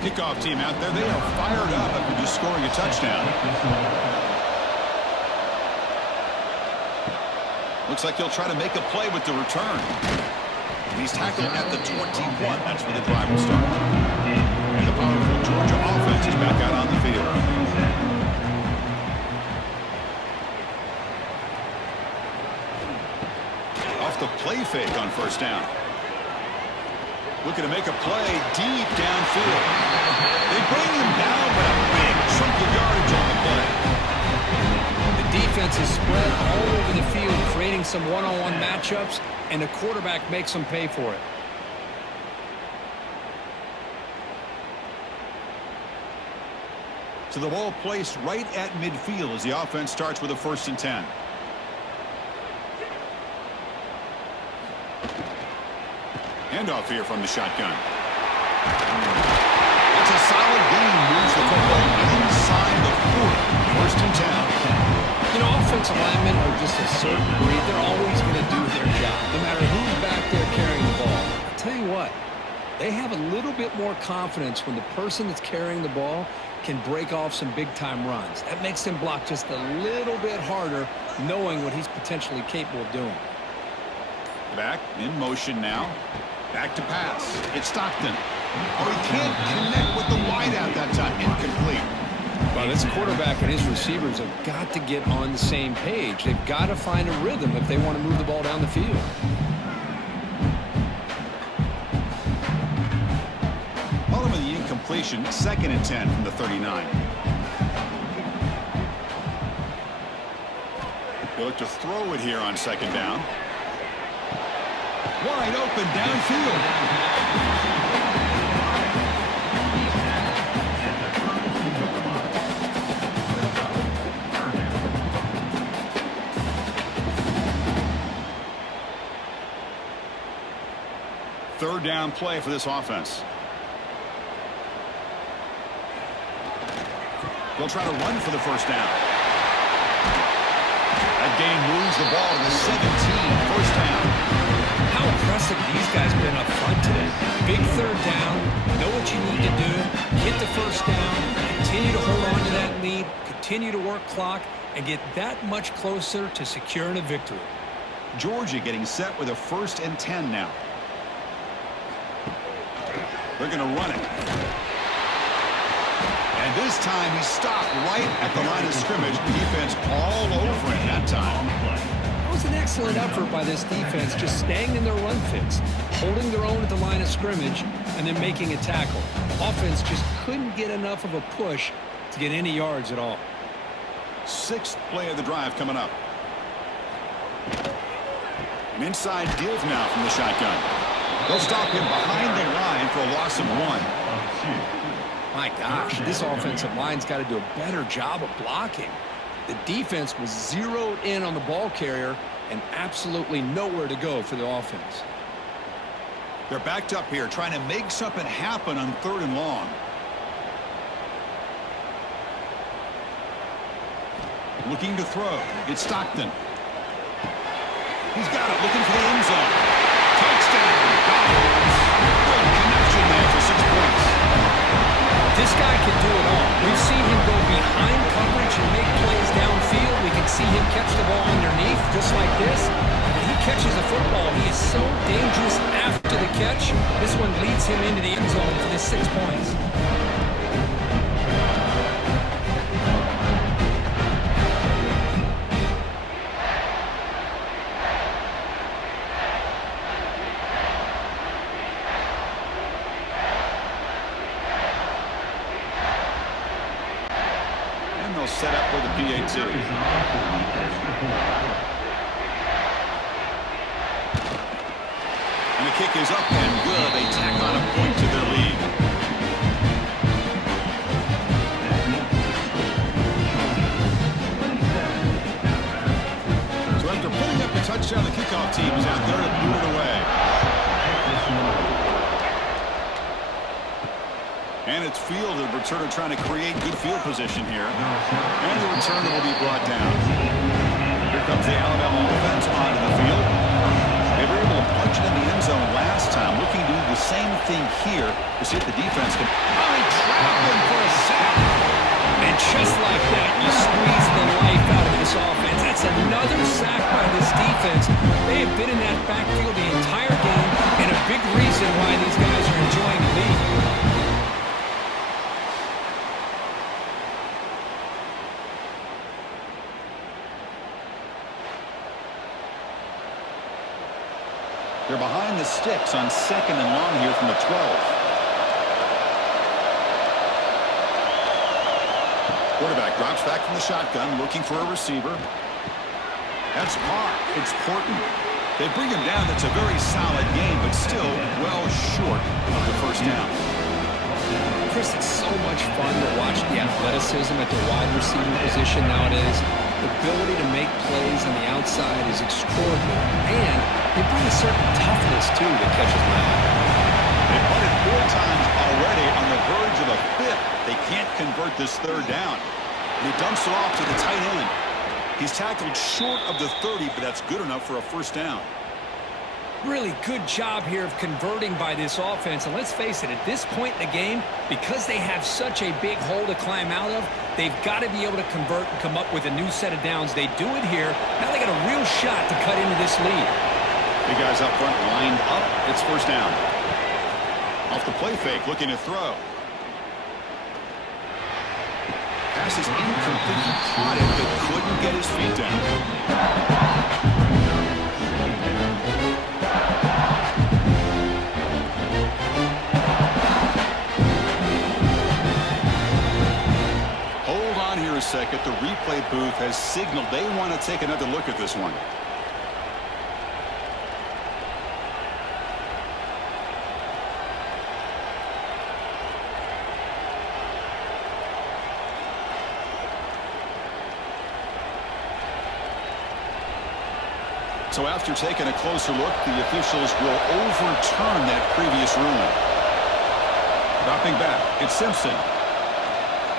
13. Kickoff team out there. They are fired up after just scoring a touchdown. Looks like he'll try to make a play with the return. And he's tackled at the 21. That's where the drive will start. And the powerful Georgia offense is back out on the field. Off the play fake on 1st down. Looking to make a play deep downfield. They bring him down, but a big chunk of yardage on the play. Defense is spread all over the field, creating some one-on-one matchups, and the quarterback makes them pay for it. So the ball placed right at midfield as the offense starts with a 1st and 10. Handoff here from the shotgun. That's a solid gain. Moves the football inside the 40. 1st and 10. You know, offensive linemen are just a certain breed. They're always going to do their job, no matter who's back there carrying the ball. I'll tell you what, they have a little bit more confidence when the person that's carrying the ball can break off some big-time runs. That makes them block just a little bit harder, knowing what he's potentially capable of doing. Back in motion now. Back to pass. It's Stockton. Oh, he can't connect with the wideout that time. Incomplete. Well, this quarterback and his receivers have got to get on the same page. They've got to find a rhythm if they want to move the ball down the field. Bottom of the incompletion, 2nd and 10 from the 39. They look to throw it here on 2nd down. Wide open downfield. Third down play for this offense. They'll try to run for the 1st down. That gain moves the ball to the 17. 1st down. How impressive these guys have been up front today. Big 3rd down. Know what you need to do. Hit the 1st down. Continue to hold on to that lead. Continue to work clock and get that much closer to securing a victory. Georgia getting set with a 1st and 10 now. They're going to run it. And this time he stopped right at the line of scrimmage. Defense all over him that time. That was an excellent effort by this defense, just staying in their run fits, holding their own at the line of scrimmage, and then making a tackle. Offense just couldn't get enough of a push to get any yards at all. 6th play of the drive coming up. An inside give now from the shotgun. They'll stop him behind the line for a loss of 1. My gosh, this offensive line's got to do a better job of blocking. The defense was zeroed in on the ball carrier and absolutely nowhere to go for the offense. They're backed up here, trying to make something happen on 3rd and long. Looking to throw. It's Stockton. He's got it, looking for the end zone. Touchdown, Dobbins. Good connection there for 6 points. This guy can do it all. We've seen him go behind coverage and make plays downfield. We can see him catch the ball underneath, just like this. When he catches a football, he is so dangerous after the catch. This one leads him into the end zone for the 6 points. Set up for the PAT. And the kick is up and good. They tack on a point to their lead. So after putting up a touchdown, the kickoff team is out there to boot it away. And it's field, the returner trying to create good field position here. And the returner will be brought down. Here comes the Alabama offense onto the field. They were able to punch it in the end zone last time. Looking to do the same thing here to see if the defense can... Oh, he trapped him for a sack. And just like that, you squeeze the life out of this offense. That's another sack by this defense. They have been in that backfield the entire game, and a big reason why these guys are enjoying the lead. They're behind the sticks on 2nd and long here from the 12. Quarterback drops back from the shotgun, looking for a receiver. That's Park. It's Porton. They bring him down. That's a very solid game, but still well short of the first down. Chris, it's so much fun to watch the athleticism at the wide receiver position nowadays. The ability to make plays on the outside is extraordinary. And they bring a certain toughness, too, that catches my eye. They've punted 4 times already on the verge of a 5th. They can't convert this 3rd down. And he dumps it off to the tight end. He's tackled short of the 30, but that's good enough for a 1st down. Really good job here of converting by this offense. And let's face it, at this point in the game, because they have such a big hole to climb out of, they've got to be able to convert and come up with a new set of downs. They do it here. Now they got a real shot to cut into this lead. Big guys up front lined up. It's 1st down. Off the play fake, looking to throw. Pass is incomplete. He caught it, but couldn't get his feet down. A second. The replay booth has signaled they want to take another look at this one. So after taking a closer look, the officials will overturn that previous ruling. Dropping back, it's Simpson.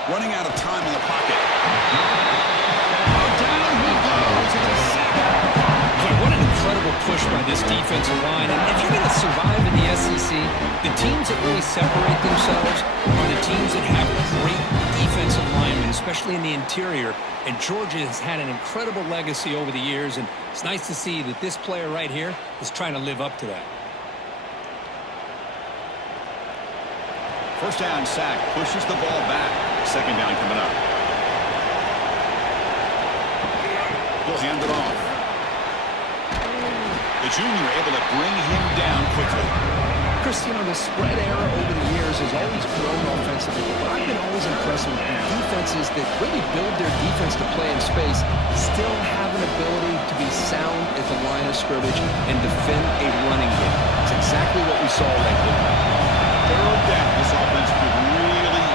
Running out of time in the pocket. Oh, down he goes. It's a sack. Boy, what an incredible push by this defensive line. And if you're going to survive in the SEC, the teams that really separate themselves are the teams that have great defensive linemen, especially in the interior. And Georgia has had an incredible legacy over the years, and it's nice to see that this player right here is trying to live up to that. 1st down sack, pushes the ball back. 2nd down coming up. He'll hand it off. The junior able to bring him down quickly. Chris, you know, the spread era over the years has always grown offensively, but I've been always impressed with defenses that really build their defense to play in space, still have an ability to be sound at the line of scrimmage and defend a running game. It's exactly what we saw right there. 3rd down. This offense could really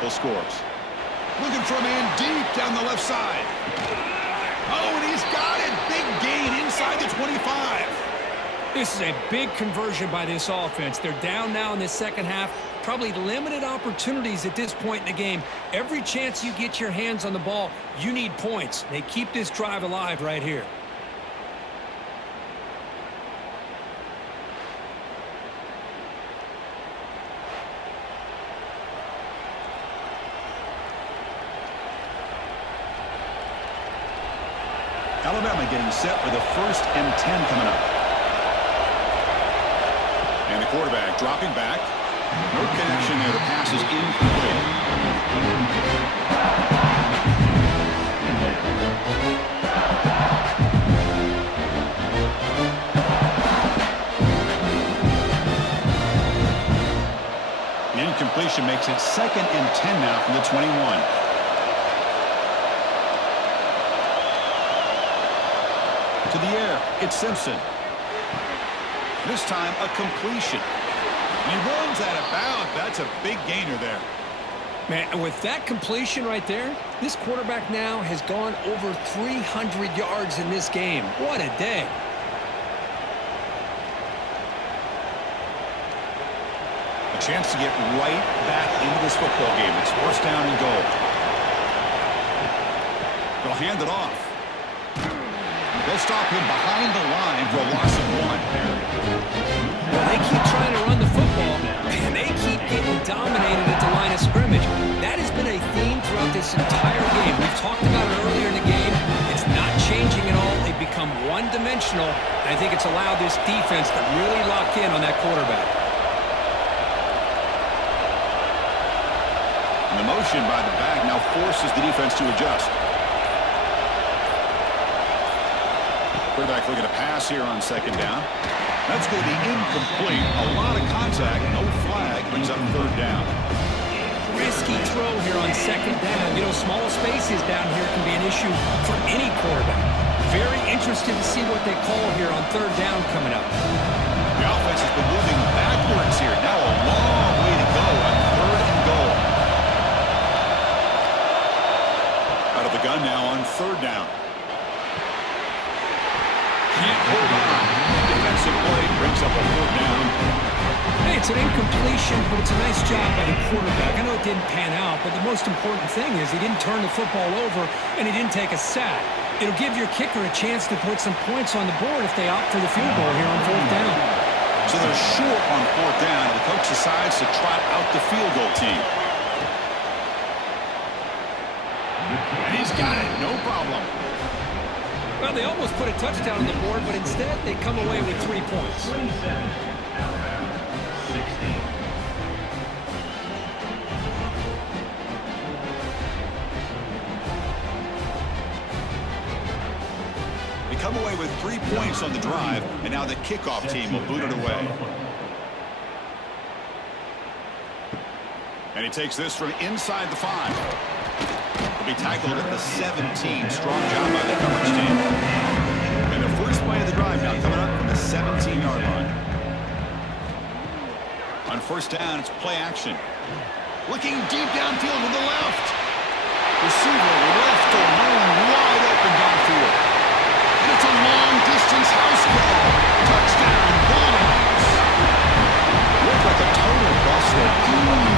multiple scores. Looking for a man deep down the left side. Oh, and he's got it. Big gain inside the 25. This is a big conversion by this offense. They're down now in the second half. Probably limited opportunities at this point in the game. Every chance you get your hands on the ball, you need points. They keep this drive alive right here. Alabama getting set for the 1st and 10 coming up. And the quarterback dropping back. No connection there. The pass is incomplete. The incompletion makes it 2nd and 10 now from the 21. To the air, it's Simpson. This time, a completion. He runs out of bounds. That's a big gainer there. Man, with that completion right there, this quarterback now has gone over 300 yards in this game. What a day. A chance to get right back into this football game. It's 1st down and goal. They'll hand it off. They'll stop him behind the line for a loss of 1. Well, they keep trying to run the football, and they keep getting dominated at the line of scrimmage. That has been a theme throughout this entire game. We've talked about it earlier in the game. It's not changing at all. They've become one-dimensional. I think it's allowed this defense to really lock in on that quarterback. And the motion by the back now forces the defense to adjust. Quarterback looking to pass here on 2nd down. That's going to be incomplete. A lot of contact, no flag, brings up 3rd down. Risky throw here on 2nd down. You know, small spaces down here can be an issue for any quarterback. Very interested to see what they call here on 3rd down coming up. The offense has been moving backwards here. Now a long way to go on 3rd and goal. Out of the gun now on 3rd down. Can't hold on. Defensive play brings up a 3rd down. Hey, it's an incompletion, but it's a nice job by the quarterback. I know it didn't pan out, but the most important thing is he didn't turn the football over and he didn't take a sack. It'll give your kicker a chance to put some points on the board if they opt for the field goal here on 4th down. So they're short on 4th down, and the coach decides to trot out the field goal team. And he's got it, no problem. Well, they almost put a touchdown on the board, but instead they come away with 3 points. 27, Alabama, 16. They come away with 3 points on the drive, and now the kickoff team will boot it away. And he takes this from inside the 5. Will be tackled at the 17. Strong job by the coverage team. And the first play of the drive now coming up from the 17-yard line. On 1st down, it's play action. Looking deep downfield to the left. Receiver left alone, wide open downfield. And it's a long-distance house call. Touchdown, Bulldogs. Looked like a total bust there.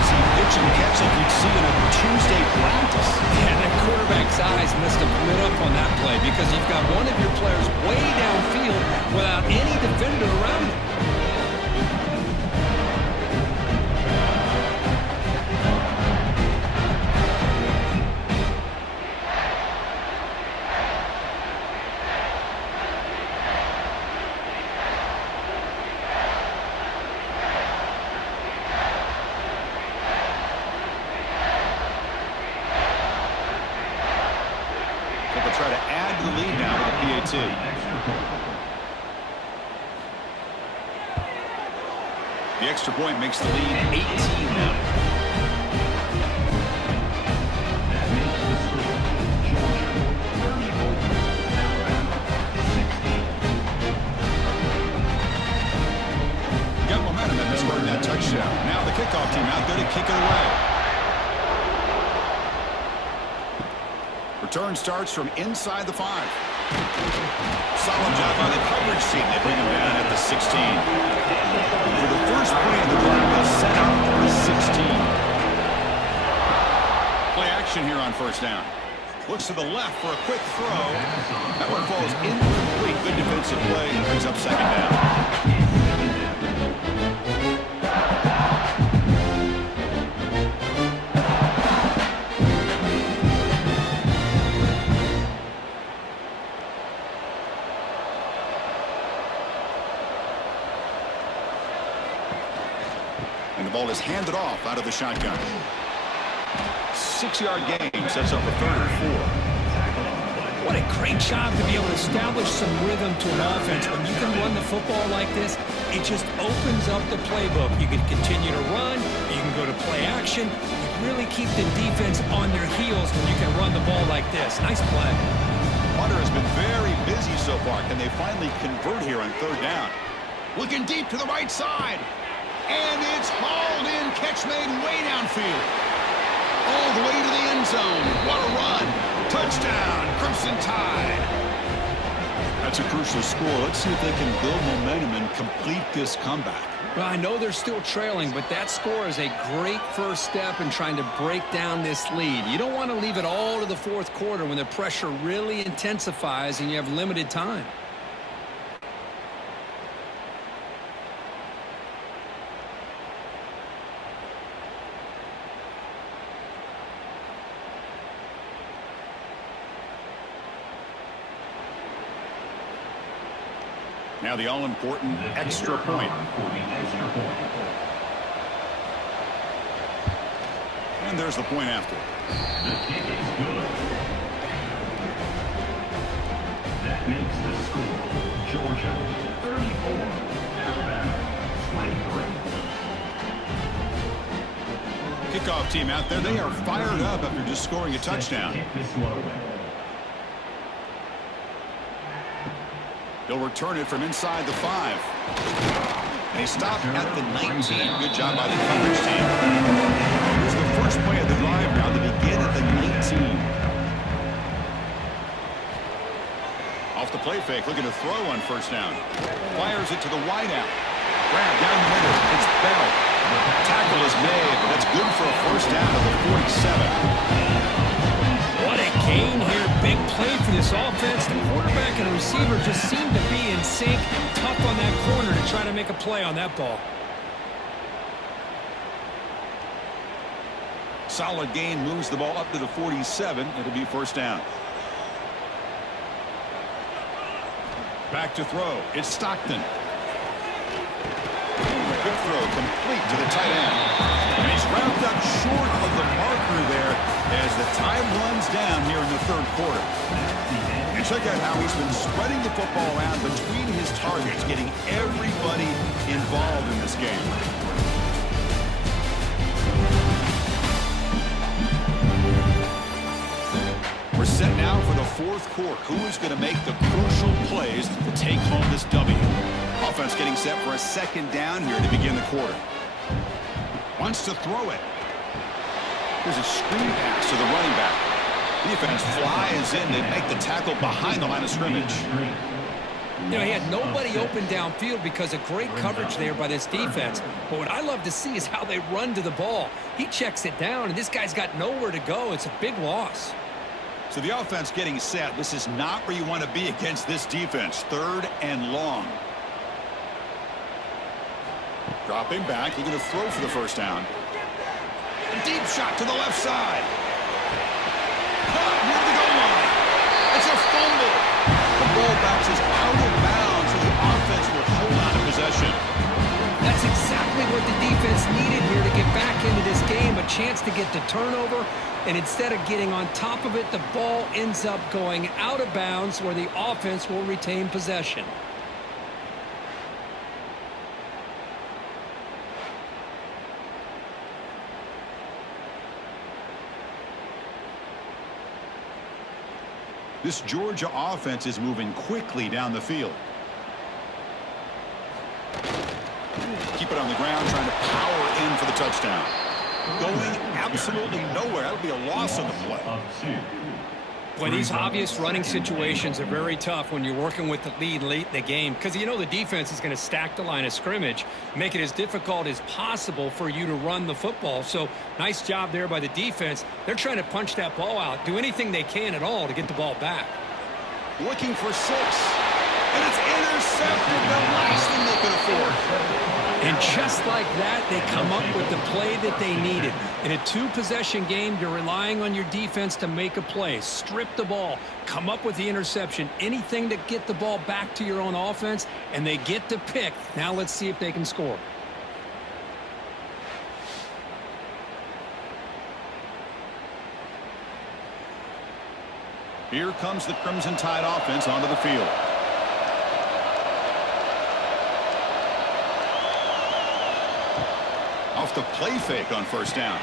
Easy pitch and catch like you'd see in a Tuesday practice. Yeah, that quarterback's eyes must have lit up on that play because you've got one of your players way downfield without any defender around him. Try to add to the lead now with the PAT. The extra point makes the lead 18 now. That makes the score. Georgia, 34, Alabama, 16. Got momentum and scoring that touchdown. Now the kickoff team out there to kick it away. Return starts from inside the 5. Solid job by the coverage team. They bring him down at the 16. For the first play of the drive, they'll set out for the 16. Play action here on first down. Looks to the left for a quick throw. That one falls incomplete. Good defensive play and brings up second down. And the ball is handed off out of the shotgun. 6-yard gain sets up a 3rd and 4. What a great job to be able to establish some rhythm to an offense. When you can run the football like this, it just opens up the playbook. You can continue to run. You can go to play action. You really keep the defense on their heels when you can run the ball like this. Nice play. Hunter has been very busy so far. Can they finally convert here on 3rd down? Looking deep to the right side. And it's hauled in. Catch made way downfield. All the way to the end zone. What a run. Touchdown, Crimson Tide. That's a crucial score. Let's see if they can build momentum and complete this comeback. Well, I know they're still trailing, but that score is a great first step in trying to break down this lead. You don't want to leave it all to the 4th quarter when the pressure really intensifies and you have limited time. Now the all-important extra point. And there's the point after. The kick is good. That makes the score Georgia 34, Alabama 23. Kickoff team out there. They are fired up after just scoring a touchdown. They'll return it from inside the 5. They stop at the 19. Good job by the coverage team. Here's the first play of the drive now. They begin at the 19. Off the play fake, looking to throw on first down. Fires it to the wideout. Grab down the middle. It's Bell. Tackle is made, but that's good for a first down at the 47. What a gain here. Big play for this offense. The quarterback and the receiver just seem to be in sync. Tough on that corner to try to make a play on that ball. Solid gain moves the ball up to the 47. It'll be first down. Back to throw. It's Stockton. Good throw, complete to the tight end. And he's wrapped up short of the marker there as the time runs down here in the 3rd quarter. And check out how he's been spreading the football around between his targets, getting everybody involved in this game. We're set now for the 4th quarter. Who is going to make the crucial plays to take home this W? Offense getting set for a 2nd down here to begin the quarter. Wants to throw it. There's a screen pass to the running back. Defense flies in. They make the tackle behind the line of scrimmage. You know, he had nobody open downfield because of great coverage there by this defense. But what I love to see is how they run to the ball. He checks it down, and this guy's got nowhere to go. It's a big loss. So the offense getting set. This is not where you want to be against this defense. 3rd and long. Dropping back, looking to throw for the first down. A deep shot to the left side. Caught near the goal line. It's a fumble. The ball bounces out of bounds, so the offense will hold on to possession. That's exactly what the defense needed here to get back into this game, a chance to get the turnover, and instead of getting on top of it, the ball ends up going out of bounds where the offense will retain possession. This Georgia offense is moving quickly down the field. Keep it on the ground, trying to power in for the touchdown. Going absolutely nowhere. That'll be a loss on the play. Boy, these obvious running situations are very tough when you're working with the lead late in the game because you know the defense is going to stack the line of scrimmage, make it as difficult as possible for you to run the football. So nice job there by the defense. They're trying to punch that ball out, do anything they can at all to get the ball back. Looking for 6. And it's intercepted. The last thing they could afford. And just like that, they come up with the play that they needed. In a 2-possession game, you're relying on your defense to make a play, strip the ball, come up with the interception, anything to get the ball back to your own offense, and they get the pick. Now let's see if they can score. Here comes the Crimson Tide offense onto the field. Off the play fake on first down.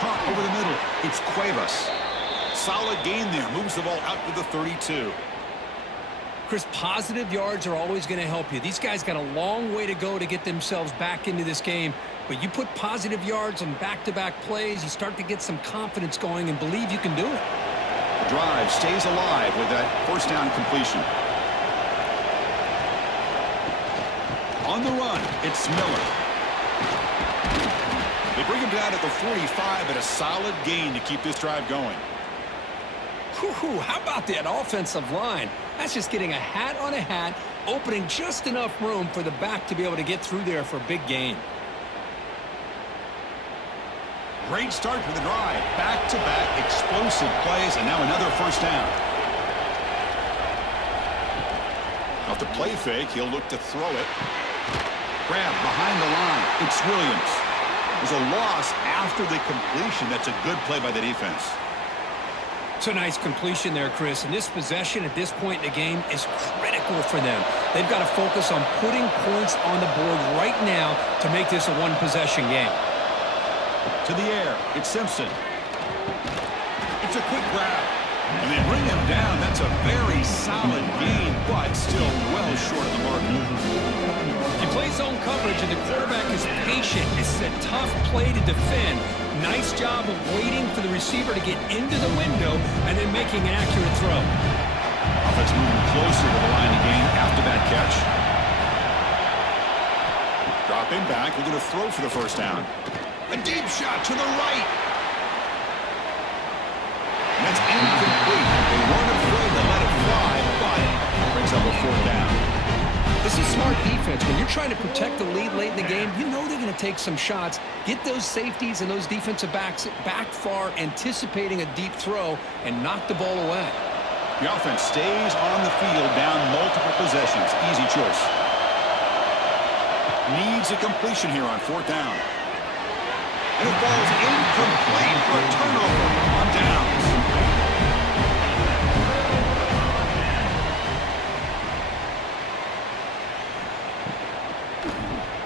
Hot over the middle. It's Cuevas. Solid gain there. Moves the ball out to the 32. Chris, positive yards are always going to help you. These guys got a long way to go to get themselves back into this game. But you put positive yards on back-to-back plays, you start to get some confidence going and believe you can do it. The drive stays alive with that first down completion. On the run, it's Miller. They bring him down at the 45, but a solid gain to keep this drive going. Whew, how about that offensive line? That's just getting a hat on a hat, opening just enough room for the back to be able to get through there for a big gain. Great start for the drive. Back-to-back explosive plays, and now another first down. Off the play fake, he'll look to throw it. Grab behind the line. It's Williams. There's a loss after the completion. That's a good play by the defense. It's a nice completion there, Chris. And this possession at this point in the game is critical for them. They've got to focus on putting points on the board right now to make this a one-possession game. To the air. It's Simpson. It's a quick grab. And they bring him down. That's a very solid gain, but still well short of the mark. If you play zone coverage and the quarterback is patient, it's a tough play to defend. Nice job of waiting for the receiver to get into the window and then making an accurate throw. Offense moving closer to the line of game after that catch. Dropping back, looking to throw for the first down. A deep shot to the right. And that's incomplete. They weren't afraid to let it fly, but it brings up a fourth down. This is smart defense. When you're trying to protect the lead late in the game, you know they're going to take some shots, get those safeties and those defensive backs back far, anticipating a deep throw, and knock the ball away. The offense stays on the field down multiple possessions. Easy choice. Needs a completion here on fourth down. And it falls incomplete for a turnover on downs.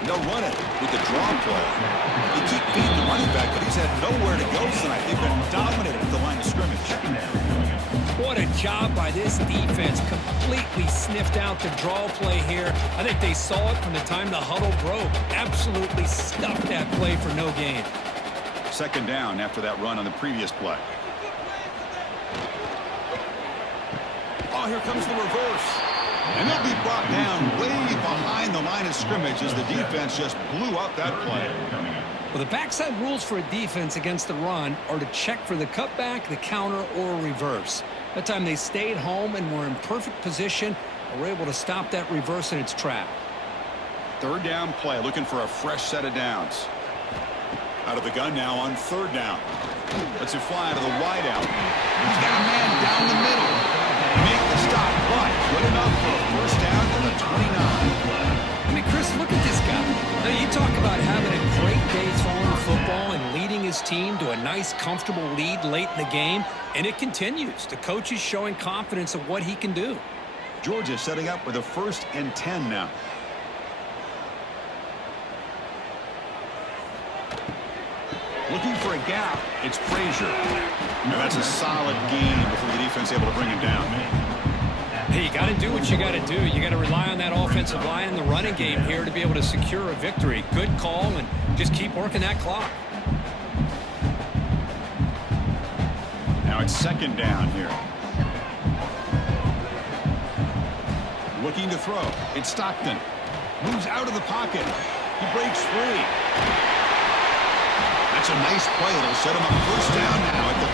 They'll run it with the draw play. They keep beating the running back, but he's had nowhere to go tonight. They've been dominated at the line of scrimmage. What a job by this defense. Completely sniffed out the draw play here. I think they saw it from the time the huddle broke. Absolutely stuffed that play for no gain. Second down after that run on the previous play. Oh, here comes the reverse. And they'll be brought down way behind the line of scrimmage as the defense just blew up that play. Well, the backside rules for a defense against the run are to check for the cutback, the counter, or reverse. That time they stayed home and were in perfect position and were able to stop that reverse in its track. Third down play, looking for a fresh set of downs. Out of the gun now on third down. Lets it fly out of the wide out. He's got a man down the middle. Make the stop, but good enough for a first down to the 29. I mean, Chris, look at this guy. Now, you talk about having a great day throwing the football and leading his team to a nice, comfortable lead late in the game, and it continues. The coach is showing confidence of what he can do. Georgia setting up with a 1st and 10 now. Looking for a gap. It's Frazier. And that's a solid gain before the defense able to bring him down. Hey, you got to do what you got to do. You got to rely on that offensive line in the running game here to be able to secure a victory. Good call, and just keep working that clock. Now it's second down here. Looking to throw. It's Stockton. Moves out of the pocket. He breaks free. That's a nice play. It'll set him up first down now at the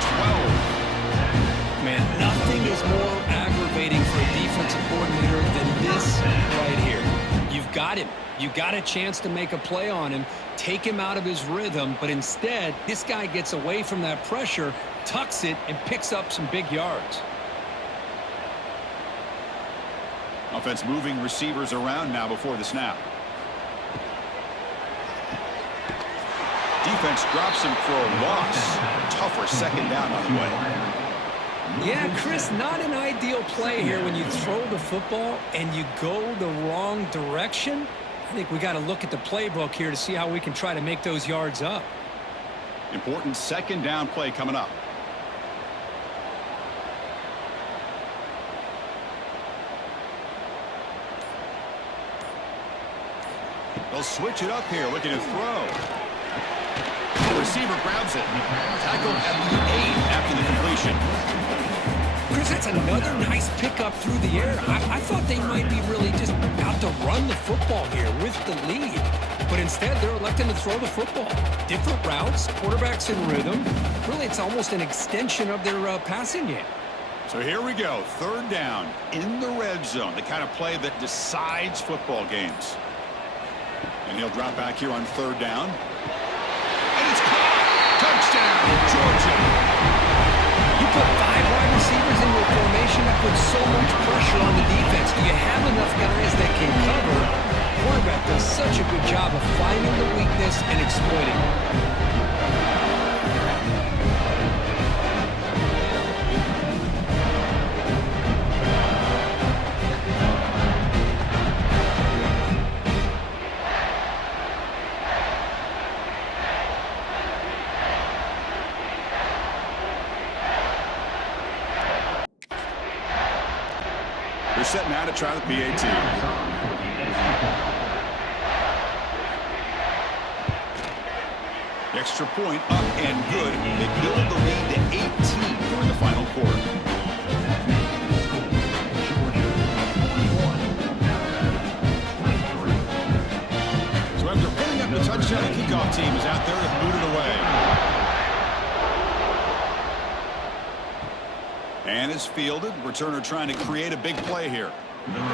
12. Man, nothing is more aggravating for a defensive coordinator than this right here. You've got him. You got a chance to make a play on him, take him out of his rhythm, but instead, this guy gets away from that pressure, tucks it, and picks up some big yards. Offense moving receivers around now before the snap. Defense drops him for a loss. Tougher second down on the way. Yeah, Chris, not an ideal play here when you throw the football and you go the wrong direction. I think we got to look at the playbook here to see how we can try to make those yards up. Important second down play coming up. They'll switch it up here, looking to throw. The receiver grabs it. Tackled at the 8 after the completion. Chris, that's another nice pickup through the air. I thought they might be really just out to run the football here with the lead. But instead, they're electing to throw the football. Different routes, quarterbacks in rhythm. Really, it's almost an extension of their passing game. So here we go. Third down in the red zone. The kind of play that decides football games. And he'll drop back here on third down. And it's caught! Touchdown, Georgia! You put 5 wide receivers in your formation, that puts so much pressure on the defense. Do you have enough guys that can cover? Quarterback does such a good job of finding the weakness and exploiting it. They're set now to try the PAT. Extra point up and good. They build the lead to 18 during the final quarter. So after putting up the touchdown, the kickoff team is out there to boot it away. And is fielded. Returner trying to create a big play here.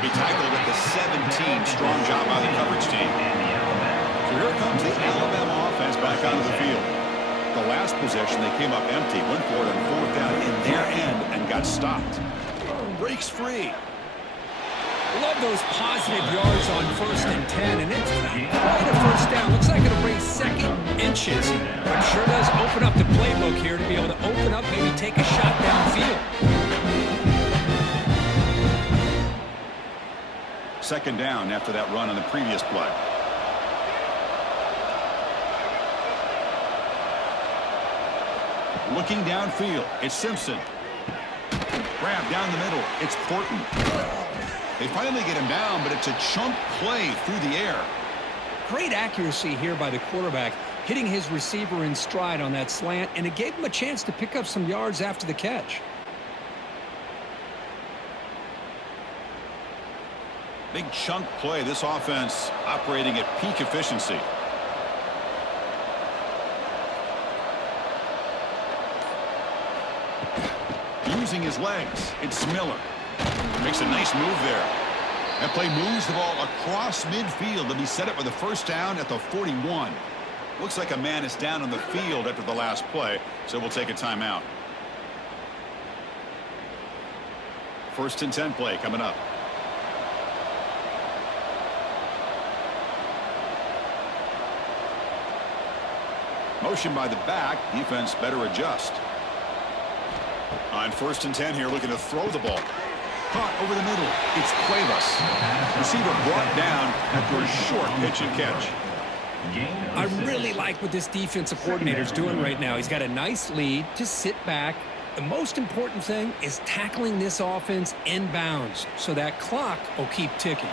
He tackled at the 17. Strong job by the coverage team. So here comes the Alabama offense back onto the field. The last possession, they came up empty. Went for it on fourth down in their end and got stopped. Breaks free. Love those positive yards on 1st and 10, and it's not quite a first down. Looks like it'll bring second inches. But sure does open up the playbook here to be able to open up, maybe take a shot downfield. Second down after that run on the previous play. Looking downfield, it's Simpson. Grab down the middle, it's Porton. They finally get him down, but it's a chunk play through the air. Great accuracy here by the quarterback, hitting his receiver in stride on that slant, and it gave him a chance to pick up some yards after the catch. Big chunk play. This offense operating at peak efficiency. Using his legs, it's Miller. Makes a nice move there. That play moves the ball across midfield to be set up with a first down at the 41. Looks like a man is down on the field after the last play, so we'll take a timeout. 1st and 10 play coming up. Motion by the back. Defense better adjust. On 1st and 10 here, looking to throw the ball. Caught over the middle. It's Cuevas. Receiver brought down after a short pitch and catch. I really like what this defensive coordinator's doing right now. He's got a nice lead. Just sit back. The most important thing is tackling this offense inbounds so that clock will keep ticking.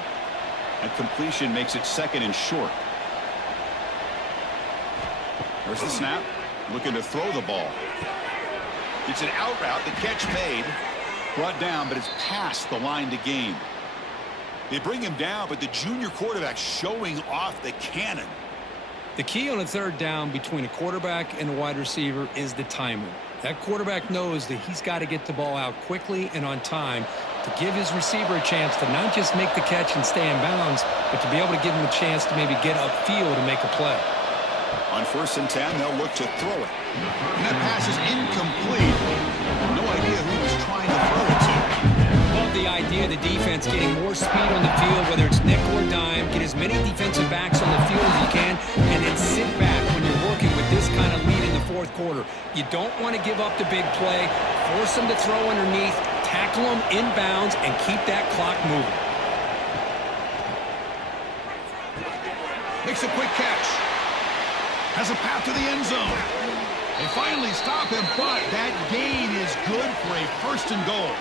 And completion makes it 2nd and short. There's the snap. Looking to throw the ball. It's an out route. The catch made. Brought down, but it's past the line to gain. They bring him down, but the junior quarterback showing off the cannon. The key on a third down between a quarterback and a wide receiver is the timing. That quarterback knows that he's got to get the ball out quickly and on time to give his receiver a chance to not just make the catch and stay in bounds, but to be able to give him a chance to maybe get upfield and make a play. On 1st and 10, they'll look to throw it. And that pass is incomplete. No idea who he was trying to throw it to. Love the idea of the defense getting more speed on the field, whether it's nickel or dime, get as many defensive backs on the field as you can, and then sit back when you're working with this kind of lead in the 4th quarter. You don't want to give up the big play, force them to throw underneath, tackle them in bounds, and keep that clock moving. Makes a quick catch. Has a path to the end zone. They finally stop him, but that gain is good for a 1st and goal.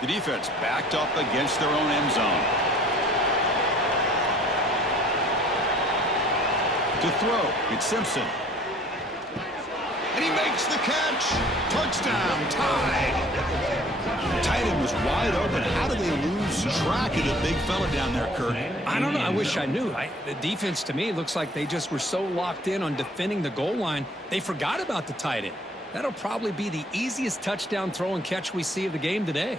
The defense backed up against their own end zone. To throw, it's Simpson. And he makes the catch. Touchdown, tied. Tight end was wide open. How did they lose track of the big fella down there, Kurt? I don't know. I wish I knew. The defense, to me, looks like they just were so locked in on defending the goal line, they forgot about the tight end. That'll probably be the easiest touchdown throw and catch we see of the game today.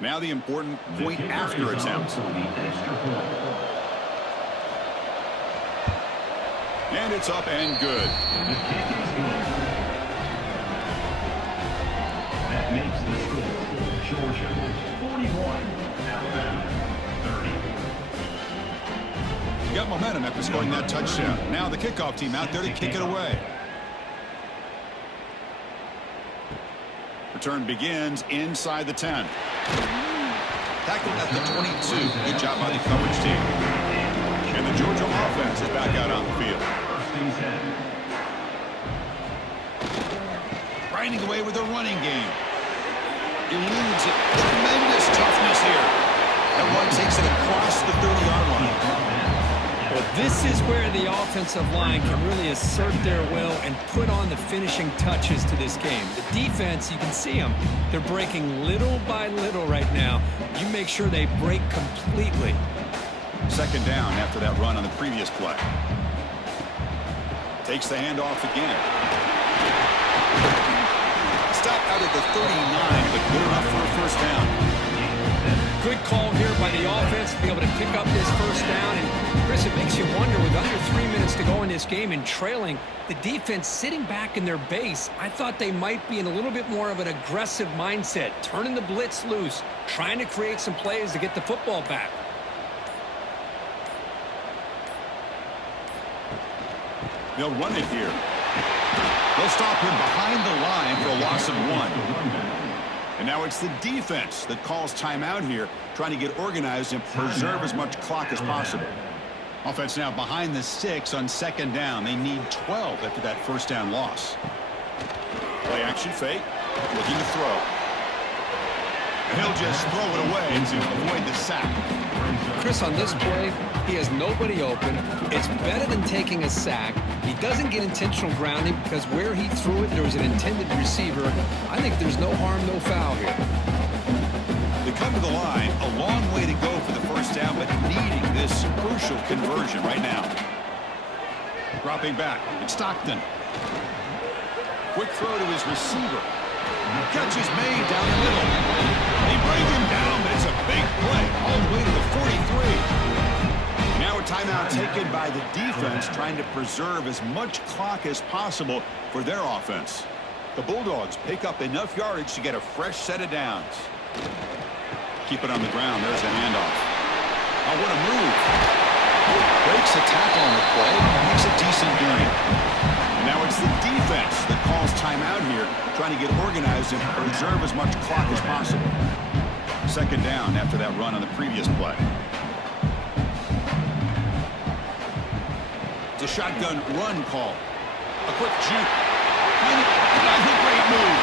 Now the important point after attempt. And it's up and good. The kick is good. That makes the score Georgia 41, Alabama 30. Got momentum after scoring that touchdown. Now the kickoff team out there to kick it away. Return begins inside the 10. Tackled at the 22. Good job by the coverage team. And the Georgia offense is back out on the field. Grinding away with a running game. Eludes it. Tremendous toughness here. That one takes it across the 30-yard line. Well, this is where the offensive line can really assert their will and put on the finishing touches to this game. The defense, you can see them. They're breaking little by little right now. You make sure they break completely. 2nd down after that run on the previous play. Takes the handoff again. Stop out at the 39, but good enough for a 1st down. Good call here by the offense to be able to pick up this 1st down. And, Chris, it makes you wonder, with under 3 minutes to go in this game and trailing, the defense sitting back in their base, I thought they might be in a little bit more of an aggressive mindset, turning the blitz loose, trying to create some plays to get the football back. They'll run it here. They'll stop him behind the line for a loss of 1. And now it's the defense that calls timeout here, trying to get organized and preserve as much clock as possible. Offense now behind the 6 on 2nd down. They need 12 after that 1st down loss. Play action fake, looking to throw. And he'll just throw it away to avoid the sack. Chris, on this play, he has nobody open. It's better than taking a sack. He doesn't get intentional grounding because where he threw it, there was an intended receiver. I think there's no harm, no foul here. They come to the line, a long way to go for the 1st down, but needing this crucial conversion right now. Dropping back, it's Stockton. Quick throw to his receiver. Catch is made down the middle. They bring him down, but it's a big play all the way to the 43. Now a timeout taken by the defense, trying to preserve as much clock as possible for their offense. The Bulldogs pick up enough yardage to get a fresh set of downs. Keep it on the ground. There's a handoff. Oh, what a move. Breaks a tackle on the play, makes a decent gain. And now it's the defense that calls timeout here, trying to get organized and preserve as much clock as possible. Second down after that run on the previous play. It's a shotgun run call. A quick juke. That's a great move.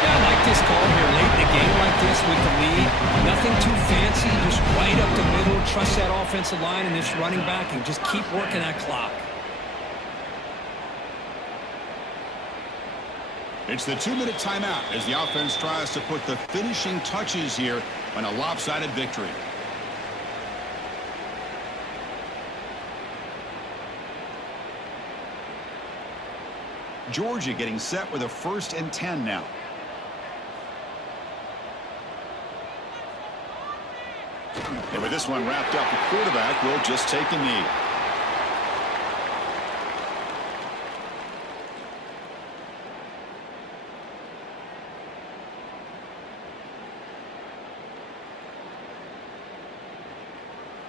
Yeah, I like this call here late in the game like this with the lead. Nothing too fancy, just right up the middle. Trust that offensive line and this running back and just keep working that clock. It's the 2-minute timeout as the offense tries to put the finishing touches here on a lopsided victory. Georgia getting set with a 1st and 10 now. And with this one wrapped up, the quarterback will just take a knee.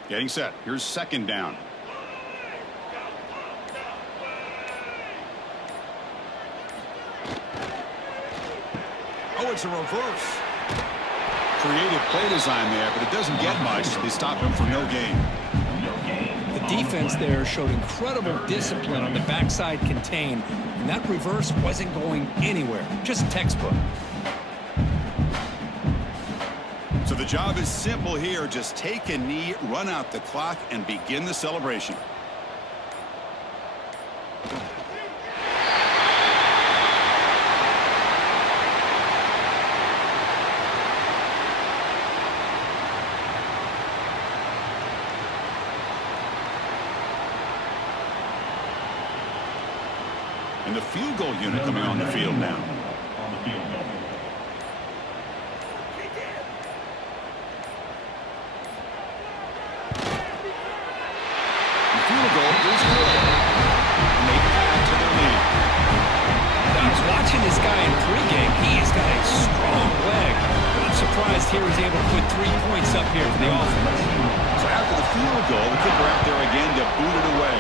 Getting set. Here's 2nd down. Oh, it's a reverse. Creative play design there, but it doesn't get much. They stop him for no gain. The defense there showed incredible discipline on the backside contain, and that reverse wasn't going anywhere. Just textbook. So the job is simple here. Just take a knee, run out the clock, and begin the celebration. And the field goal unit coming on the field now. On the field goal. The field goal is good. And they add to their lead. I was watching this guy in pregame. He has got a strong leg. I'm surprised here he's able to put 3 points up here for the offense. So after the field goal, the kicker out there again to boot it away.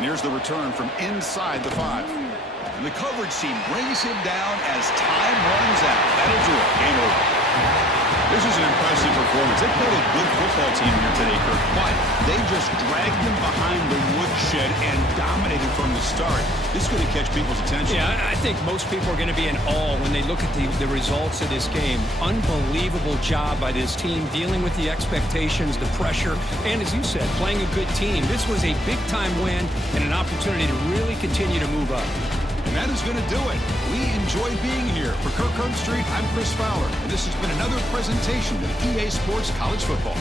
And here's the return from inside the 5. And the coverage team brings him down as time runs out. That'll do it. Game over. This is an impressive performance. They played a good football team here today, Kirk, but they just dragged them behind the woodshed and dominated from the start. This is going to catch people's attention. Yeah, I think most people are going to be in awe when they look at the results of this game. Unbelievable job by this team dealing with the expectations, the pressure, and as you said, playing a good team. This was a big-time win and an opportunity to really continue to move up. And that is going to do it. We enjoyed being here. For Kirk Herbstreit, I'm Chris Fowler, and this has been another presentation of EA Sports College Football.